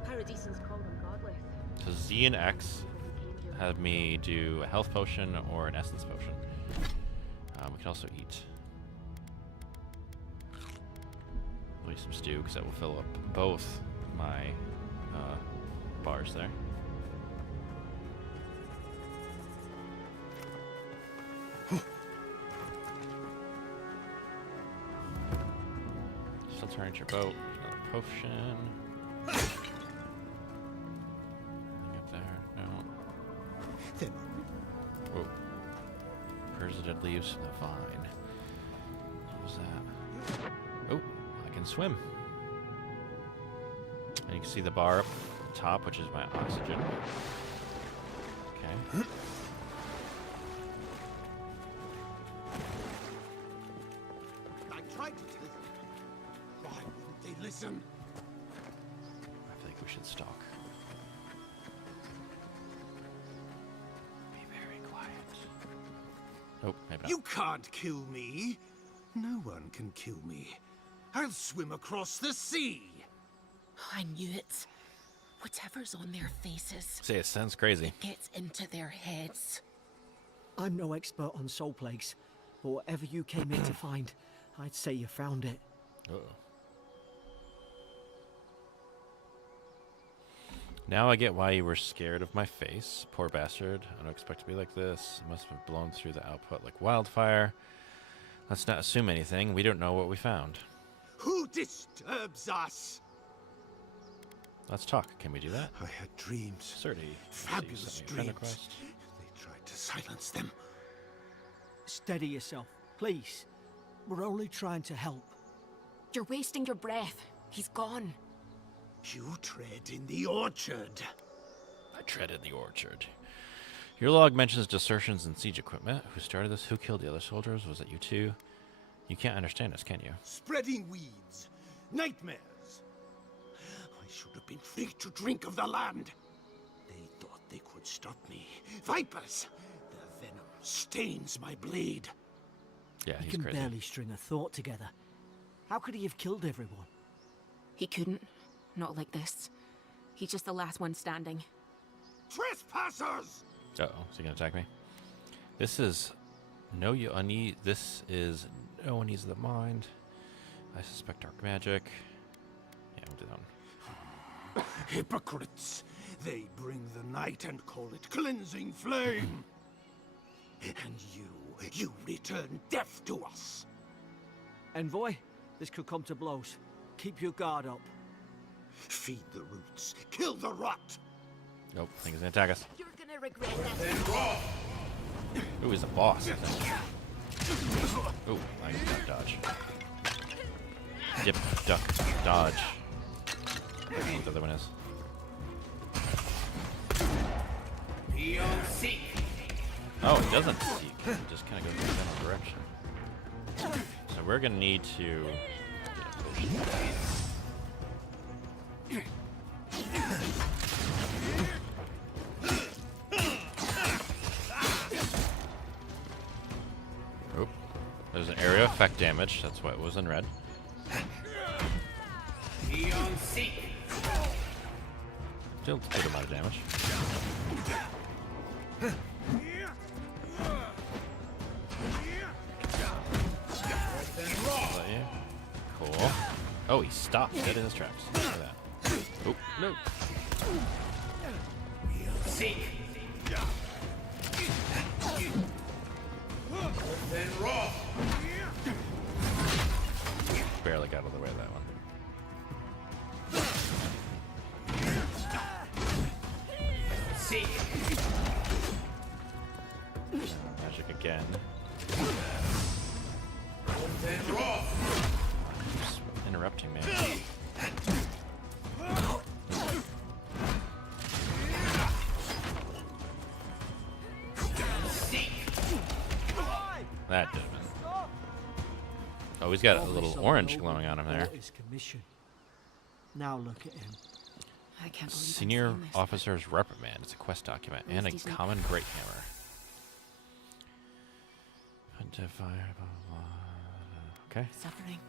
Paradisans call them godless. So Z and X have me do a health potion or an essence potion. We can also eat. I'll eat some stew because that will fill up both my bars there. Still turning your boat. Another potion. Anything up there? No. Whoa. Preserved leaves from the vine. What was that? Oh, I can swim. And you can see the bar up top, which is my oxygen. Okay. I tried to tell them. Why wouldn't they listen? I think we should stalk. Be very quiet. Oh, maybe not. You can't kill me. No one can kill me. I'll swim across the sea. I knew it. Whatever's on their faces Say it sounds crazy. gets into their heads. I'm no expert on soul plagues, but whatever you came here to find, I'd say you found it. Uh-oh. Now I get why you were scared of my face. Poor bastard. I don't expect to be like this. It must have blown through the output like wildfire. Let's not assume anything. We don't know what we found. Who disturbs us? Let's talk. Can we do that? I had dreams. Certainly. Fabulous dreams. They tried to silence them. Steady yourself, please. We're only trying to help. You're wasting your breath. He's gone. You tread in the orchard. I treaded the orchard. Your log mentions desertions and siege equipment. Who started this? Who killed the other soldiers? Was it you two? You can't understand us, can you? Spreading weeds. Nightmares. I should have been free to drink of the land. They thought they could stop me. Vipers! Their venom stains my blade. Yeah, He he's can crazy. barely string a thought together. How could he have killed everyone? He couldn't. Not like this. He's just the last one standing. Trespassers! Uh-oh. Is he going to attack me? This is no unease. This is no unease of the mind. I suspect dark magic. Yeah, we'll do that one. Hypocrites! They bring the night and call it cleansing flame. And you return death to us. Envoy, this could come to blows. Keep your guard up. Feed the roots. Kill the rot. Nope, I think he's gonna attack us. You're gonna regret this. Ooh, he's a boss, I think. Ooh, I can dodge. Dip, duck, dodge. I don't know what the other one is. Oh, it doesn't seek. It just kind of goes in a general direction. So we're gonna need to get a potion. Oop. There's an area effect damage. That's why it was in red. Still a good amount of damage. Is that you? Cool. Oh, he stopped dead in his tracks. Look at that. Oh, no. Barely got out of the way of that one. Magic again. Keeps interrupting me. That did it. Oh, he's got a little orange glowing on him there. His commission. Now look at him. I can't believe Senior I'm saying this. Officer's Reprimand. It's a quest document and a Least he's common great hammer. Identify. Blah, blah. Okay. Suffering.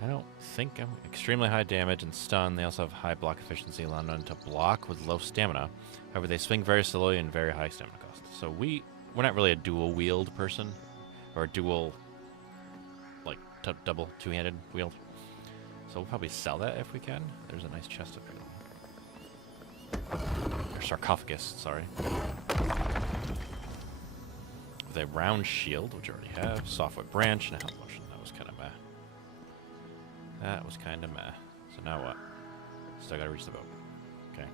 I don't think I'm extremely high damage and stun. They also have high block efficiency, allowing them to block with low stamina. However, they swing very slowly and very high stamina cost. So we're not really a dual wield person, or a dual, like double two-handed wield. So we'll probably sell that if we can. There's a nice chest up here. Or sarcophagus, sorry. With a round shield, which I already have. Softwood branch and a health potion. That was kind of meh. That was kind of meh. So now what? Still gotta reach the boat. Okay.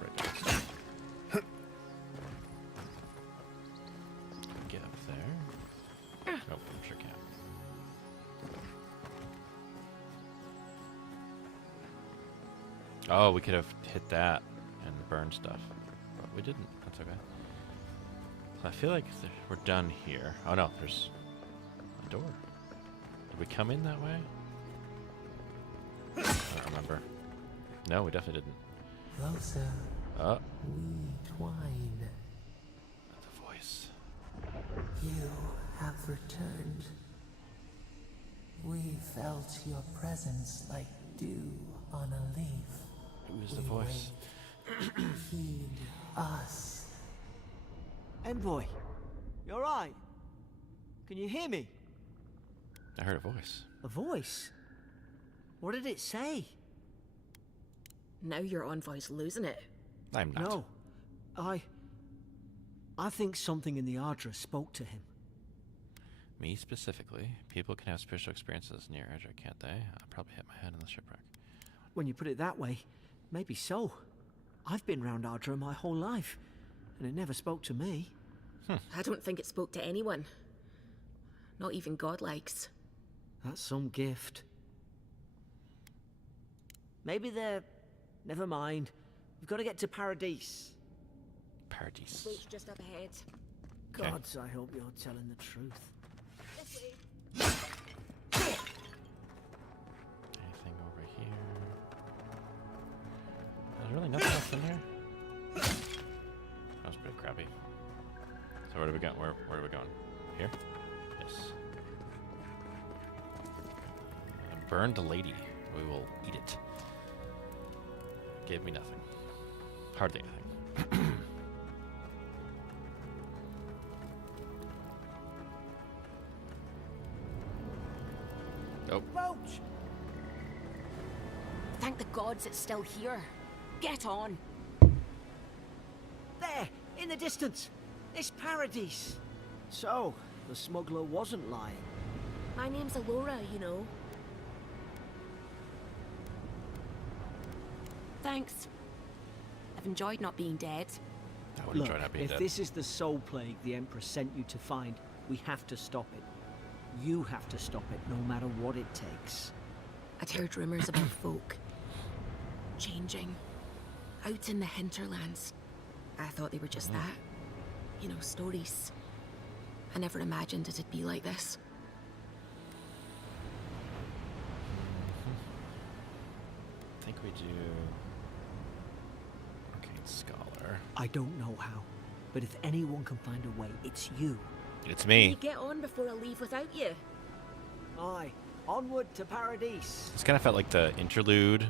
Right there. Get up there. Nope, sure can't. Oh, we could have hit that and burned stuff. But we didn't. That's okay. So I feel like we're done here. Oh no, there's a door. Did we come in that way? I don't remember. No, we definitely didn't. Closer, Oh, we twine. that's a voice. You have returned. We felt your presence like dew on a leaf. Who's the voice? Heed us. Envoy, you alright? Can you hear me? I heard a voice. A voice? What did it say? Now your envoy's losing it. I'm not. No. I think something in the Ardra spoke to him. Me specifically. People can have spiritual experiences near Edra, can't they? I'll probably hit my head on the shipwreck. When you put it that way, maybe so. I've been round Ardra my whole life, and it never spoke to me. I don't think it spoke to anyone. Not even godlikes. That's some gift. Maybe they're... Never mind. We've got to get to Paradise. Paradise. Boat's just up ahead. Okay. Gods, I hope you're telling the truth. This way. Anything over here? There's really nothing else in there? That was pretty crappy. So where do we go? Where are we going? Here? Yes. Burned lady. We will eat it. Gave me nothing. Hardly anything. Oh. Roach! Thank the gods it's still here. Get on. There! In the distance! It's Paradise! So, the smuggler wasn't lying. My name's Alora, you know. Thanks. I've enjoyed not being dead. I would Look, enjoy not being if dead. this is the soul plague the Emperor sent you to find, we have to stop it. You have to stop it, no matter what it takes. I'd heard rumors about folk changing out in the hinterlands. I thought they were just that. You know, stories. I never imagined it'd be like this. I think we do. Arcane Scholar. I don't know how, but if anyone can find a way, it's you. It's Can me. you get on before I leave without you? Aye, onward to Paradise. This kind of felt like the interlude,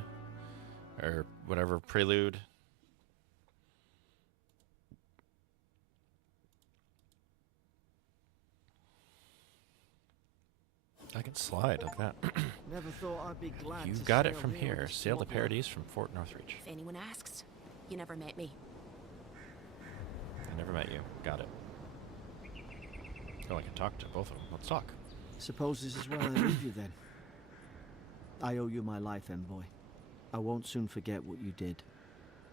or whatever, prelude. I can slide like that. Never thought I'd be glad You to got it sail from here here. with Sail to smuggler. Paradise from Fort Northreach. If anyone asks, you never met me. I never met you. Got it. Oh, I can talk to both of them. Let's talk. Suppose this is where I leave you then. I owe you my life, envoy. I won't soon forget what you did.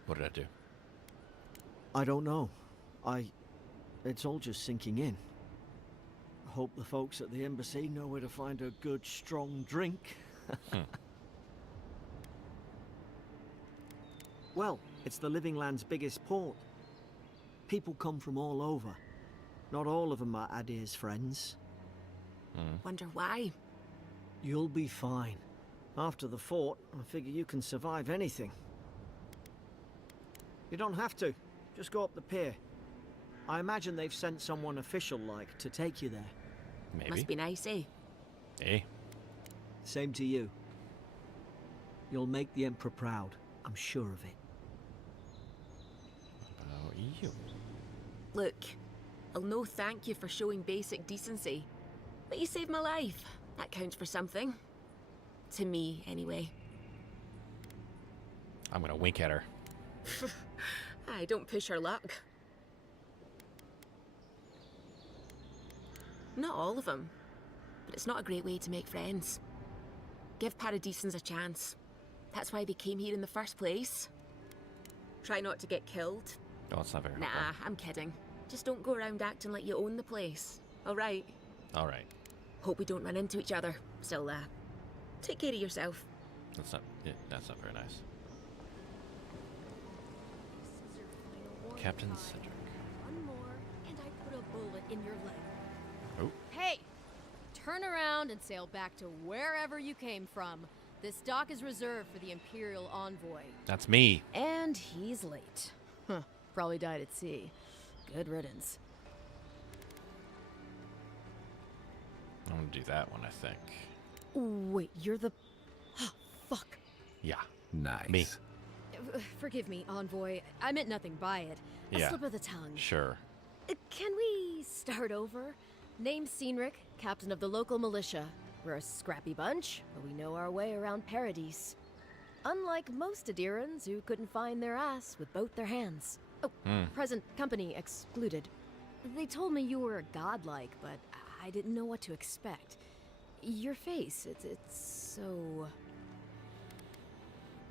What did I do? I don't know. It's all just sinking in. I hope the folks at the embassy know where to find a good, strong drink. Well, it's the Living Land's biggest port. People come from all over. Not all of them are Adir's friends. Wonder why? You'll be fine. After the fort, I figure you can survive anything. You don't have to. Just go up the pier. I imagine they've sent someone official-like to take you there. Maybe. Must be nice, eh? Hey. Same to you. You'll make the Emperor proud. I'm sure of it. About you. Look, I'll no thank you for showing basic decency. But you saved my life. That counts for something. To me, anyway. I'm gonna wink at her. I don't push her luck. Not all of them, but it's not a great way to make friends. Give Paradisans a chance. That's why they came here in the first place. Try not to get killed. Oh, it's not very Nah, helpful. I'm kidding. Just don't go around acting like you own the place. Alright? All right. Hope we don't run into each other. Still, take care of yourself. That's not. Yeah, that's not very nice. Captain Cedric. One more, and I put a bullet in your leg. Oh. Hey! Turn around and sail back to wherever you came from. This dock is reserved for the Imperial Envoy. That's me. And he's late. Huh. Probably died at sea. Good riddance. I'm gonna do that one, I think. Wait, you're the... Fuck. Yeah. Nice. Me. Forgive me, Envoy. I meant nothing by it. A Yeah. slip of the tongue. Sure. Can we start over? Name's Cedric, captain of the local militia. We're a scrappy bunch, but we know our way around Paradise. Unlike most Adirans who couldn't find their ass with both their hands. Oh, present company excluded. They told me you were godlike, but I didn't know what to expect. Your face, it's so...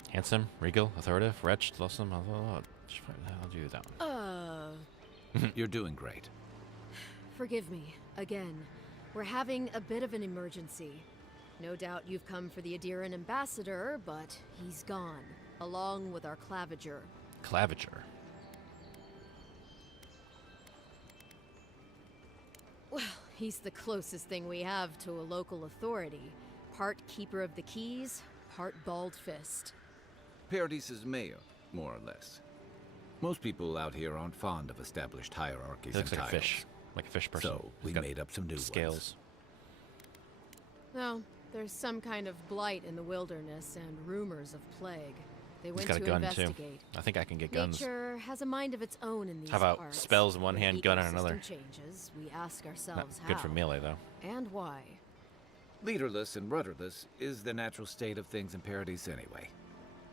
Handsome, regal, authoritative, wretched, loathsome. I'll do that one. You're doing great. Forgive me, again. We're having a bit of an emergency. No doubt you've come for the Adiran ambassador, but he's gone, along with our claviger. Claviger. Well, he's the closest thing we have to a local authority. Part keeper of the keys, part bald fist. Paradise's mayor, more or less. Most people out here aren't fond of established hierarchies He looks and like a titles. fish. Like a fish person. So He's we got made up some new scales. No, there's some kind of blight in the wilderness and rumors of plague. They He's went got a to gun investigate. too. I think I can get guns. Nature has a mind of its own in these How about parts. spells in one When hand, the gun in ecosystem another? changes, we ask Not ourselves how good for melee though. and why. Leaderless and rudderless is the natural state of things in Paradise anyway.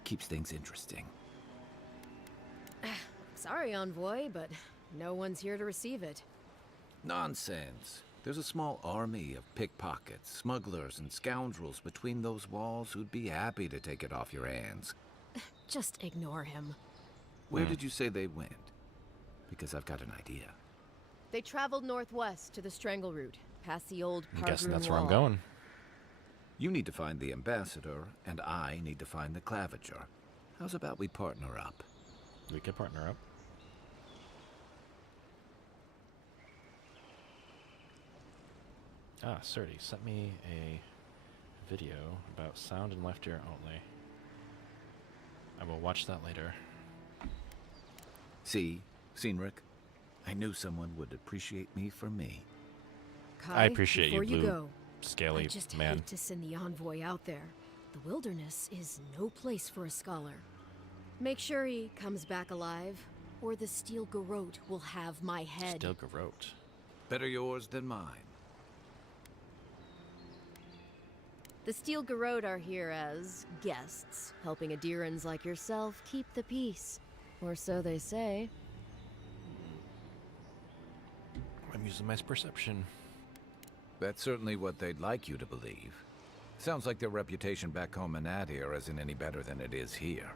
Keeps things interesting. Sorry, Envoy, but no one's here to receive it. Nonsense. There's a small army of pickpockets, smugglers, and scoundrels between those walls who'd be happy to take it off your hands. Just ignore him. Where did you say they went? Because I've got an idea. They traveled northwest to the Strangle Route, past the old I'm guessing Pargroom that's where I'm Wall. going. You need to find the ambassador, and I need to find the claviger. How's about we partner up? We could partner up. Ah, Serty sent me a video about sound and left ear only. I will watch that later. See, Cynric, I knew someone would appreciate me for me. Kai, I appreciate you, before you blue, go, scaly I just man. hate to send the envoy out there. The wilderness is no place for a scholar. Make sure he comes back alive, or the Steel Garrote will have my head. Still Garrote. Better yours than mine. The Steel Garrote are here as guests, helping Adirans like yourself keep the peace. Or so they say. I'm using my perception. That's certainly what they'd like you to believe. Sounds like their reputation back home in Adir isn't any better than it is here.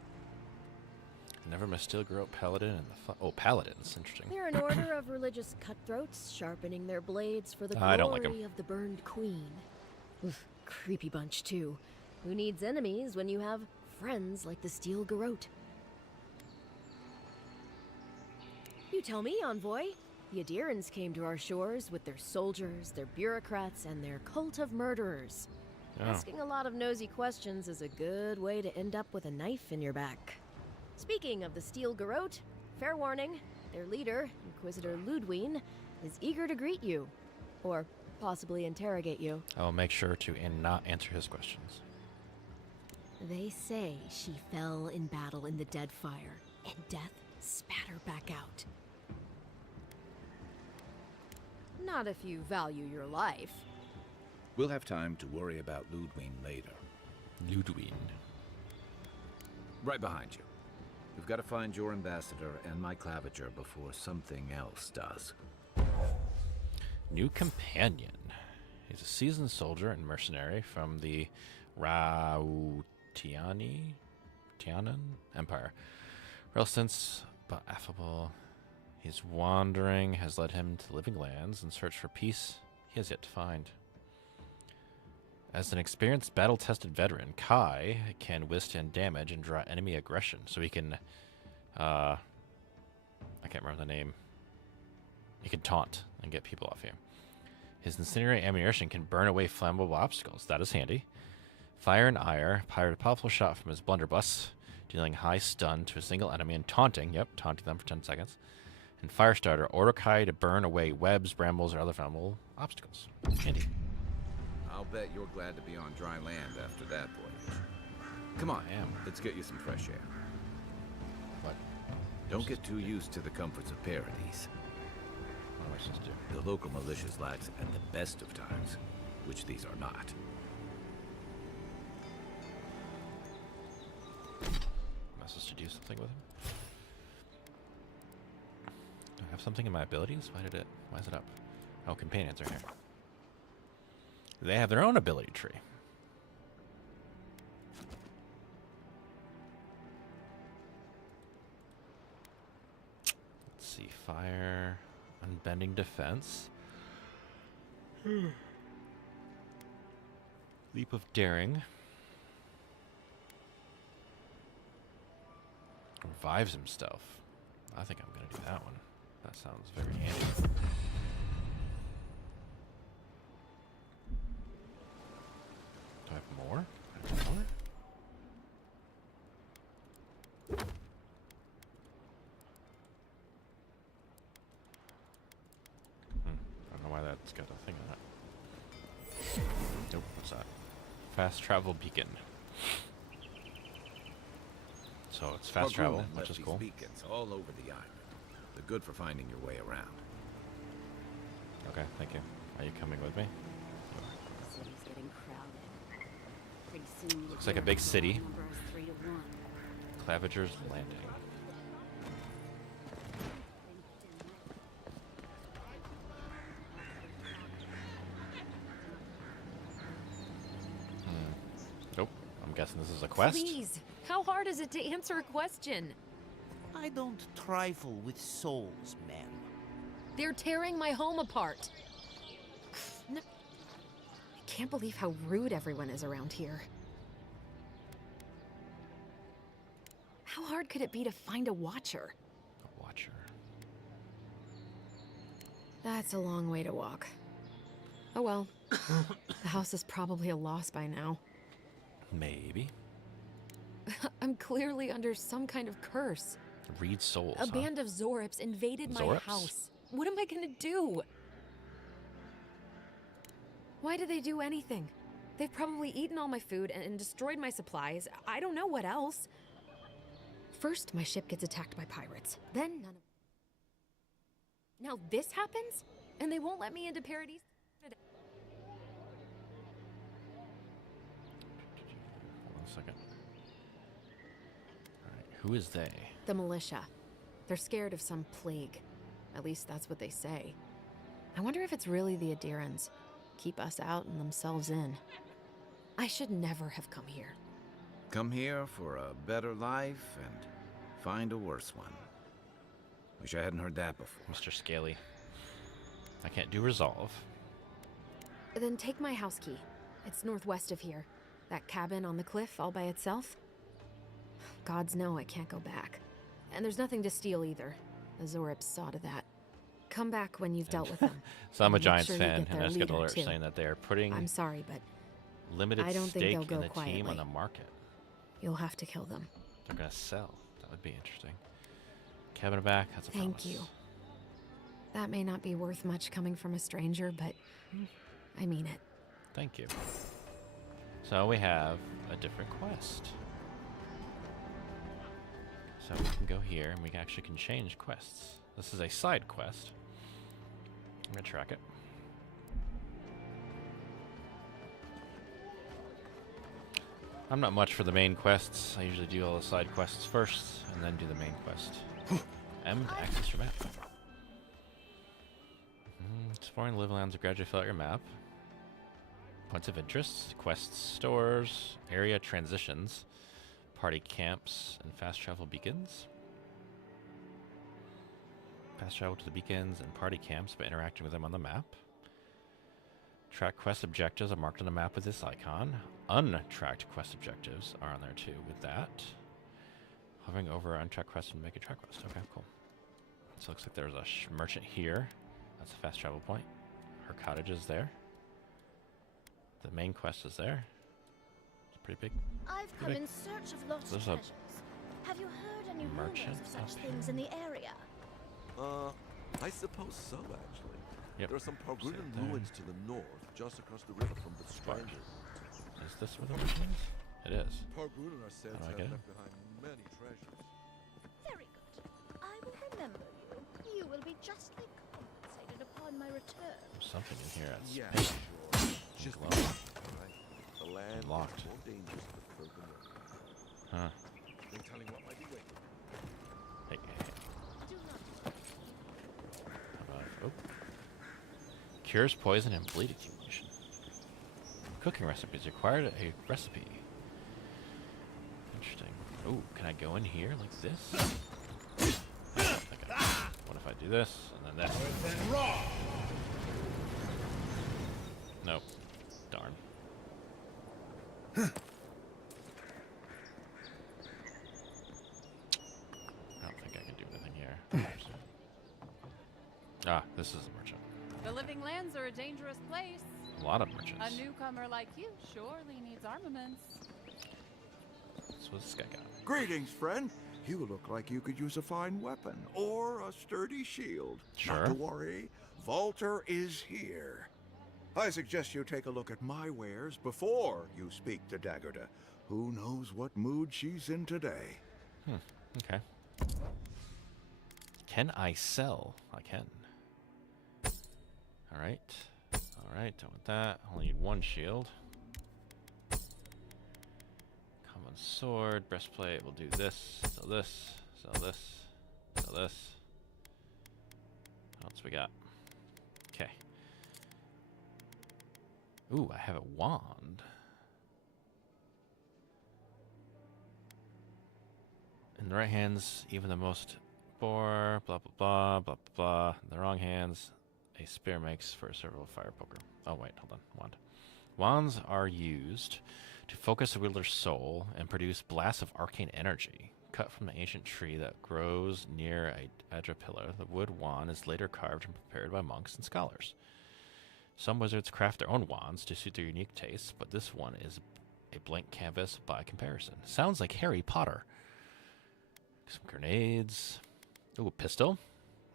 Never met Steel Garrote Paladin in the oh, Paladins. Interesting. They're an order of religious cutthroats, sharpening their blades for the I don't like glory of the burned queen. Oof, creepy bunch, too. Who needs enemies when you have friends like the Steel Garrote? You tell me, Envoy. The Adirans came to our shores with their soldiers, their bureaucrats, and their cult of murderers. Oh. Asking a lot of nosy questions is a good way to end up with a knife in your back. Speaking of the Steel Garrote, fair warning, their leader, Inquisitor Ludwine, is eager to greet you. Or possibly interrogate you. I will make sure to not answer his questions. They say she fell in battle in the Deadfire, and death spat her back out. Not if you value your life. We'll have time to worry about Ludwine later. Ludwine. Right behind you. We've got to find your ambassador and my claviger before something else does. New companion. He's a seasoned soldier and mercenary from the Tianan Empire. Resistant but affable, his wandering has led him to living lands and search for peace he has yet to find. As an experienced battle-tested veteran, Kai can withstand damage and draw enemy aggression, so he can, I can't remember the name. He can taunt and get people off you. His incendiary ammunition can burn away flammable obstacles. That is handy. Fire and Ire fired a powerful shot from his blunderbuss, dealing high stun to a single enemy and taunting them for 10 seconds. And Firestarter, order Kai to burn away webs, brambles, or other flammable obstacles. Handy. I'll bet you're glad to be on dry land after that voyage. Come on, I am. let's get you some fresh air. What? Don't get too used to the comforts of Paradise. What am I supposed to do? The local militia's lax at the best of times, which these are not. Am I supposed to do something with him? Do I have something in my abilities? Why is it up? Oh, companions are here. They have their own ability tree. Let's see. Fire. Unbending defense. Leap of daring. Revives himself. I think I'm going to do that one. That sounds very handy. Do I have more? I have more? I don't know why that's got a thing on it. Nope, what's that? Fast travel beacon. So it's fast travel, which is cool. Beacons all over the island. They're good for finding your way around. Okay, thank you. Are you coming with me? The city's getting crowded. Pretty soon Looks like a big city. number is 3 to 1. Claviger's Landing. Nope, I'm guessing this is a quest. Please, how hard is it to answer a question? I don't trifle with souls, ma'am. They're tearing my home apart. No, I can't believe how rude everyone is around here. How hard could it be to find a watcher? A watcher. That's a long way to walk. Oh well. The house is probably a loss by now. Maybe. I'm clearly under some kind of curse. Read souls. A band of Zorips invaded my Zorips? house. What am I gonna do? Why did they do anything? They've probably eaten all my food and destroyed my supplies. I don't know what else. First, my ship gets attacked by pirates. Then none of... Now this happens? And they won't let me into Paradise? Hold on a second. Alright, who is they? The militia. They're scared of some plague. At least that's what they say. I wonder if it's really the Adirans. Keep us out and themselves in. I should never have come here. Come here for a better life and find a worse one. Wish I hadn't heard that before. Mr. Scaly. I can't do resolve. Then take my house key. It's northwest of here. That cabin on the cliff all by itself. Gods know I can't go back. And there's nothing to steal either. The Zorips saw to that. Come back when you've dealt with them. So I'm a And make Giants sure you fan, get and their I just got an leader, alert too. saying that they are putting I'm sorry, but limited I don't think stake they'll in go the team on quietly. the market. you'll have to kill them. They're gonna sell. That would be interesting. Cabin back. That's a Thank promise. you. That may not be worth much coming from a stranger, but I mean it. Thank you. So we have a different quest. So we can go here, and we actually can change quests. This is a side quest. I'm gonna track it. I'm not much for the main quests. I usually do all the side quests first, and then do the main quest. M to access your map. Exploring the Living Lands will gradually fill out your map. Points of interest, quests, stores, area transitions, party camps, and fast travel beacons. Fast travel to the beacons and party camps by interacting with them on the map. Track quest objectives are marked on the map with this icon. Untracked quest objectives are on there too with that. Hovering over untracked quest and make a track quest. Okay, cool. So it looks like there's a merchant here. That's a fast travel point. Her cottage is there. The main quest is there. It's pretty big. I've come Big. in search of lost There's a treasures. Have you heard any merchant rumors of up such here. things in the area? I suppose so, actually. Yep. There are some Pargunan Sit there. ruins to the north, just across the river from the Stranger. Is this where the merchant is? It is. Pargunan are said How do I to get have it? left behind many treasures. Very good. I will remember you. You will be justly compensated upon my return. There's something in here that's Yeah, big. sure. Just Well, right. The land locked. is more dangerous to the folk in the huh. No telling what might be waiting. Hey, hey, hey. Do not How about, oh. Cures poison and bleed accumulation. Cooking recipes. Required a recipe. Interesting. Oh, can I go in here like this? I don't think I can. What if I do this and then this? Nope. Darn. I don't think I can do anything here. Ah, this is a merchant. The Living Lands are a dangerous place. A lot of merchants. A newcomer like you surely needs armaments. That's what this guy got. Greetings, friend. You look like you could use a fine weapon or a sturdy shield. Sure. Not to worry, Volter is here. I suggest you take a look at my wares before you speak to Daggerda. Who knows what mood she's in today? Okay. Can I sell? I can. Alright. Alright, done with that. Only need one shield. Common sword, breastplate. We'll do this, sell this, sell this, sell this. What else we got? Okay. Ooh, I have a wand. the right hands, even the most bore, blah, blah, blah, blah, blah. In the wrong hands, a spear makes for a serval fire poker. Oh, wait, hold on. Wand. Wands are used to focus the wielder's soul and produce blasts of arcane energy. Cut from the ancient tree that grows near a Edra pillar, the wood wand is later carved and prepared by monks and scholars. Some wizards craft their own wands to suit their unique tastes, but this one is a blank canvas by comparison. Sounds like Harry Potter. Some grenades. Ooh, a pistol.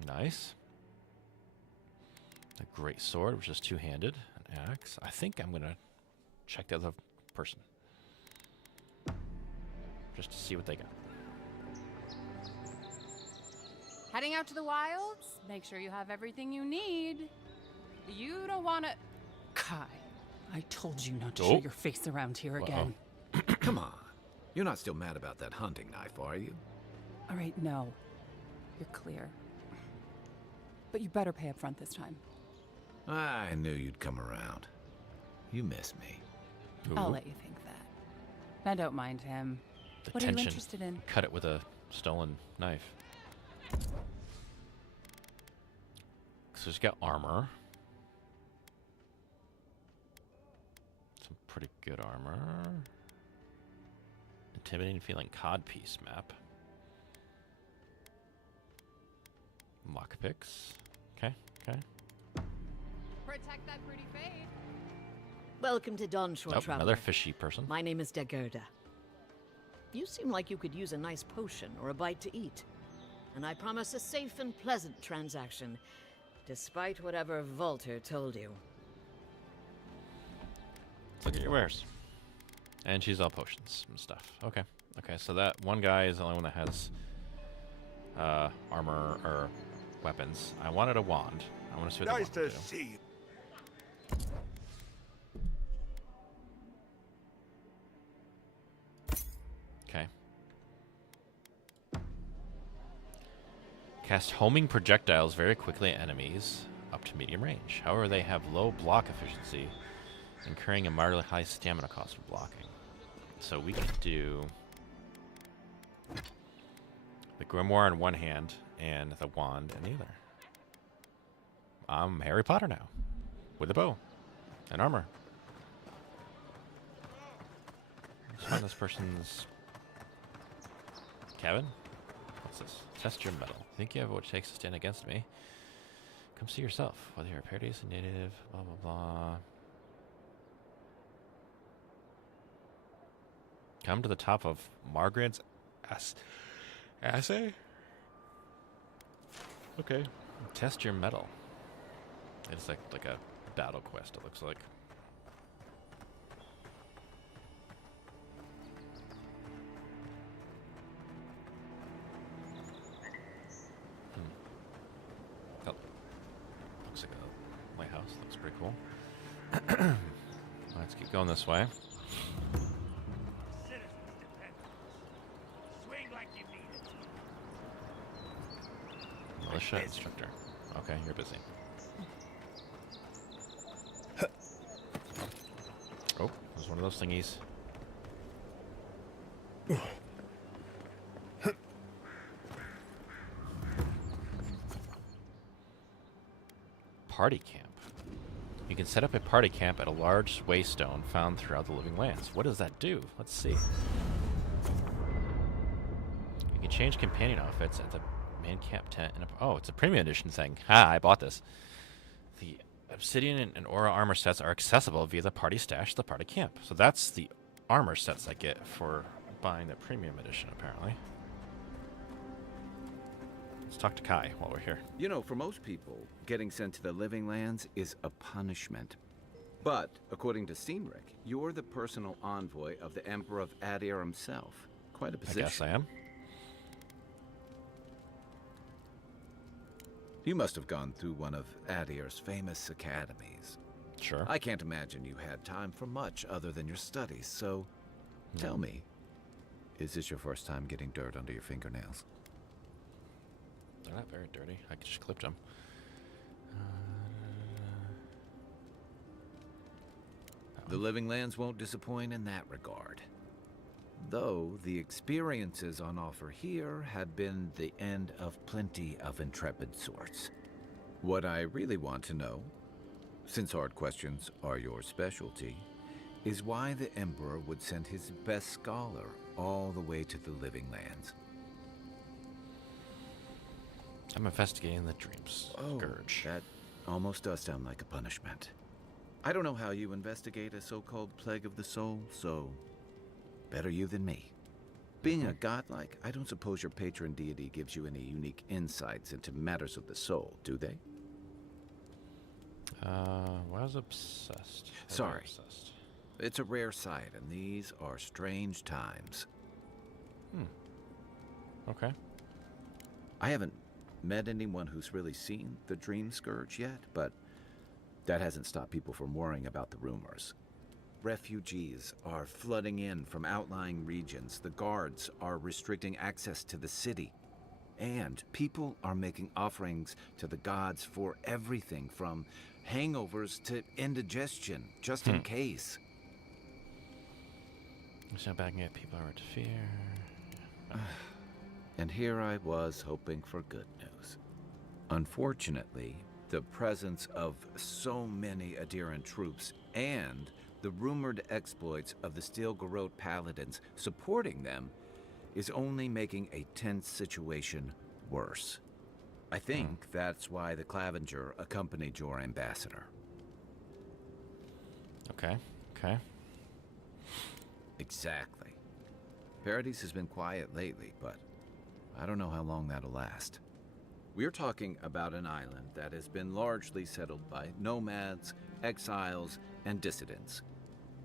Nice. A great sword, which is two-handed. An axe. I think I'm going to check the other person. Just to see what they got. Heading out to the wilds? Make sure you have everything you need. You don't want to... Kai, I told you not to show your face around here again. Come on. You're not still mad about that hunting knife, are you? All right, no. You're clear. But you better pay up front this time. I knew you'd come around. You miss me. I'll let you think that. I don't mind him. The What tension. are you interested in? Cut it with a stolen knife. So he's got armor. Some pretty good armor. Intimidating feeling codpiece map. Lockpicks. Okay, okay. Protect that pretty fade. Welcome to Donshore, Oh, Traveler. another fishy person. My name is Dagoda. You seem like you could use a nice potion or a bite to eat. And I promise a safe and pleasant transaction, despite whatever Volter told you. Let's look at your wares. And she's all potions and stuff. Okay. Okay, so that one guy is the only one that has armor or weapons. I wanted a wand. I want to see what Nice the wand to will do. see you. Okay. Cast homing projectiles very quickly at enemies up to medium range. However, they have low block efficiency, incurring a moderately high stamina cost for blocking. So we could do the grimoire in one hand and the wand in the other. I'm Harry Potter now, with a bow and armor. Let's find this person's cabin. What's this? Test your metal. Think you have what it takes to stand against me? Come see yourself. Whether you're a Paradise, a native, blah blah blah. Come to the top of Margaret's assay? Okay. Test your metal. It's like a battle quest, it looks like. Oh. Looks like a lighthouse. Looks pretty cool. Let's keep going this way. Militia instructor. Okay, you're busy. Oh, there's one of those thingies. Party camp. You can set up a party camp at a large waystone found throughout the living lands. What does that do? Let's see. You can change companion outfits at the main camp tent. Oh, it's a premium edition thing. Ha, I bought this. The obsidian and aura armor sets are accessible via the party stash, the party camp. So that's the armor sets I get for buying the premium edition, apparently. Let's talk to Kai while we're here. You know, for most people, getting sent to the living lands is a punishment. But, according to Cynric, you're the personal envoy of the Emperor of Adir himself. Quite a position. I guess I am. You must have gone through one of Adir's famous academies. Sure. I can't imagine you had time for much other than your studies, so tell me, is this your first time getting dirt under your fingernails? They're not very dirty. I just clipped them. The living lands won't disappoint in that regard. Though the experiences on offer here have been the end of plenty of intrepid sorts. What I really want to know, since hard questions are your specialty, is why the Emperor would send his best scholar all the way to the Living Lands. I'm investigating the dreams. Scourge. That almost does sound like a punishment. I don't know how you investigate a so-called plague of the soul, so better you than me. Being a godlike, I don't suppose your patron deity gives you any unique insights into matters of the soul, do they? Was obsessed. Sorry. Obsessed. It's a rare sight, and these are strange times. Okay. I haven't met anyone who's really seen the Dream Scourge yet, but that hasn't stopped people from worrying about the rumors. Refugees are flooding in from outlying regions. The guards are restricting access to the city. And people are making offerings to the gods for everything from hangovers to indigestion, just in case. So backing up people are to fear. And here I was hoping for good news. Unfortunately, the presence of so many Adiran troops and the rumored exploits of the Steel Garrote Paladins supporting them is only making a tense situation worse. I think that's why the Clavenger accompanied your ambassador. Okay. Exactly. Paradise has been quiet lately, but I don't know how long that'll last. We're talking about an island that has been largely settled by nomads, exiles, and dissidents.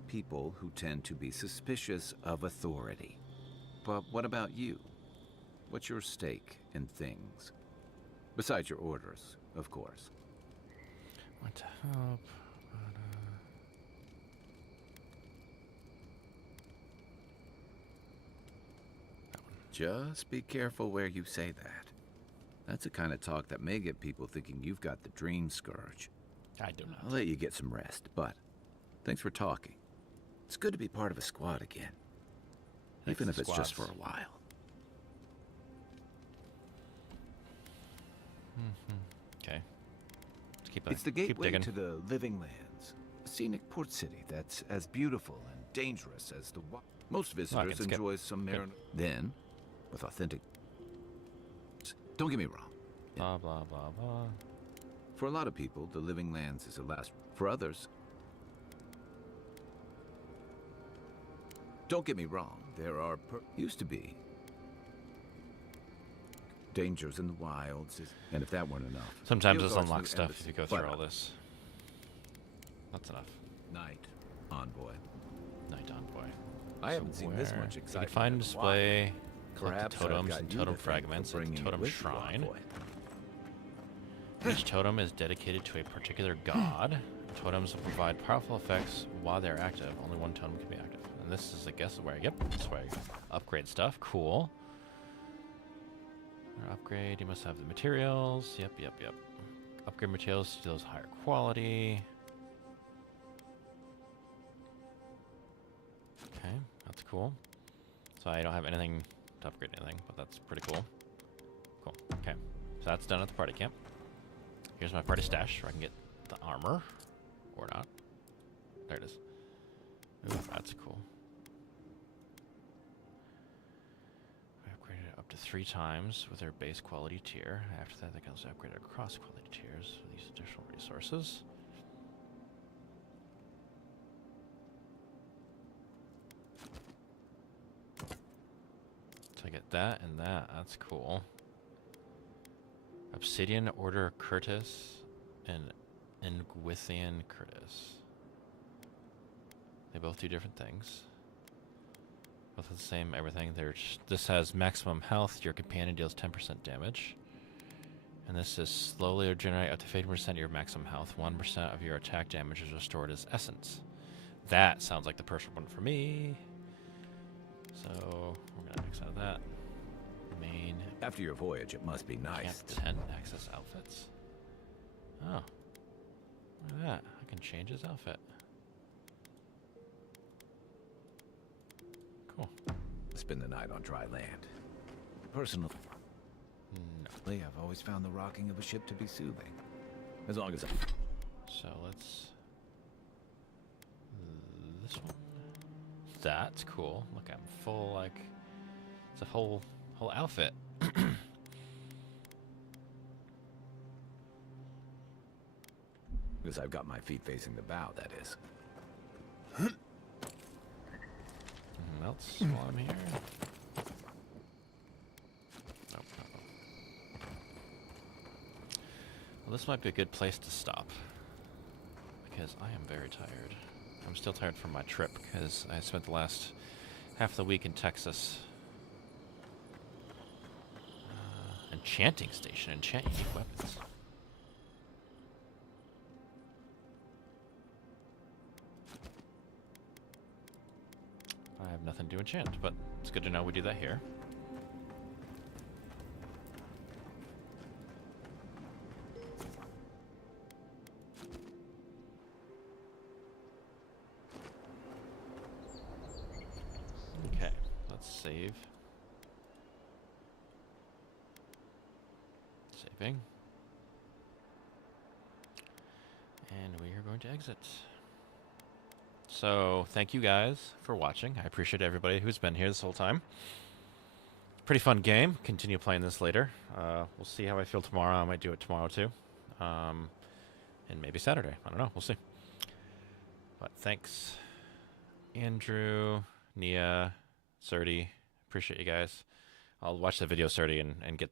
People who tend to be suspicious of authority. But what about you? What's your stake in things? Besides your orders, of course. Want to help. Just be careful where you say that. That's the kind of talk that may get people thinking you've got the Dream Scourge. I do not. I'll let you get some rest, but thanks for talking. It's good to be part of a squad again. Even if it's just for a while. Okay. It's the gateway to the Living Lands. A scenic port city that's as beautiful and dangerous as the wild. Most visitors enjoy some mariner. Then, with authentic... Don't get me wrong. Blah, blah, blah, blah. For a lot of people, the Living Lands is a last... For others... Don't get me wrong. There are... Used to be. Dangers in the wilds, and if that weren't enough... Sometimes there's unlocked stuff if you go through all this. That's enough. Night Envoy. Night Envoy. I haven't seen this much You excitement. can find and display Perhaps collect the totems I've and got you totem to thank fragments for at the bringing it totem with you, shrine. Envoy. Each totem is dedicated to a particular god. Totems will provide powerful effects while they're active. Only one totem can be active. And this is, I guess, where this is where you upgrade stuff. Cool. Upgrade, you must have the materials. Yep. Upgrade materials to those higher quality. Okay, that's cool. So I don't have anything to upgrade anything, but that's pretty cool. Cool. Okay, so that's done at the party camp. Here's my party stash where I can get the armor. Or not. There it is. Ooh, that's cool. I upgraded it up to 3 times with their base quality tier. After that, they can also upgrade it across quality tiers with these additional resources. So I get that and that. That's cool. Obsidian Order Curtis and Nguithian Curtis. They both do different things. Both have the same everything. This has maximum health. Your companion deals 10% damage. And this is slowly regenerate up to 50% of your maximum health. 1% of your attack damage is restored as essence. That sounds like the perfect one for me. So we're gonna X out of that. Main. After your voyage, it must be nice. Camp tent access outfits. Oh. Look at that. I can change his outfit. Cool. spend the night on dry land. Personally, I've always found the rocking of a ship to be soothing. As long as I... So let's... This one. That's cool. Look, I'm full, like... It's a whole outfit. Because I've got my feet facing the bow, that is. Anything else while I'm here? Nope. Well, this might be a good place to stop. Because I am very tired. I'm still tired from my trip because I spent the last half of the week in Texas. Enchanting station. Enchant unique weapons. I have nothing to enchant, but it's good to know we do that here. Okay, let's save. Saving. And we are going to exit. So, thank you guys for watching. I appreciate everybody who's been here this whole time. Pretty fun game. Continue playing this later. We'll see how I feel tomorrow. I might do it tomorrow too. And maybe Saturday. I don't know. We'll see. But thanks, Andrew, Nia, Serdi. Appreciate you guys. I'll watch the video, Serdi, and get the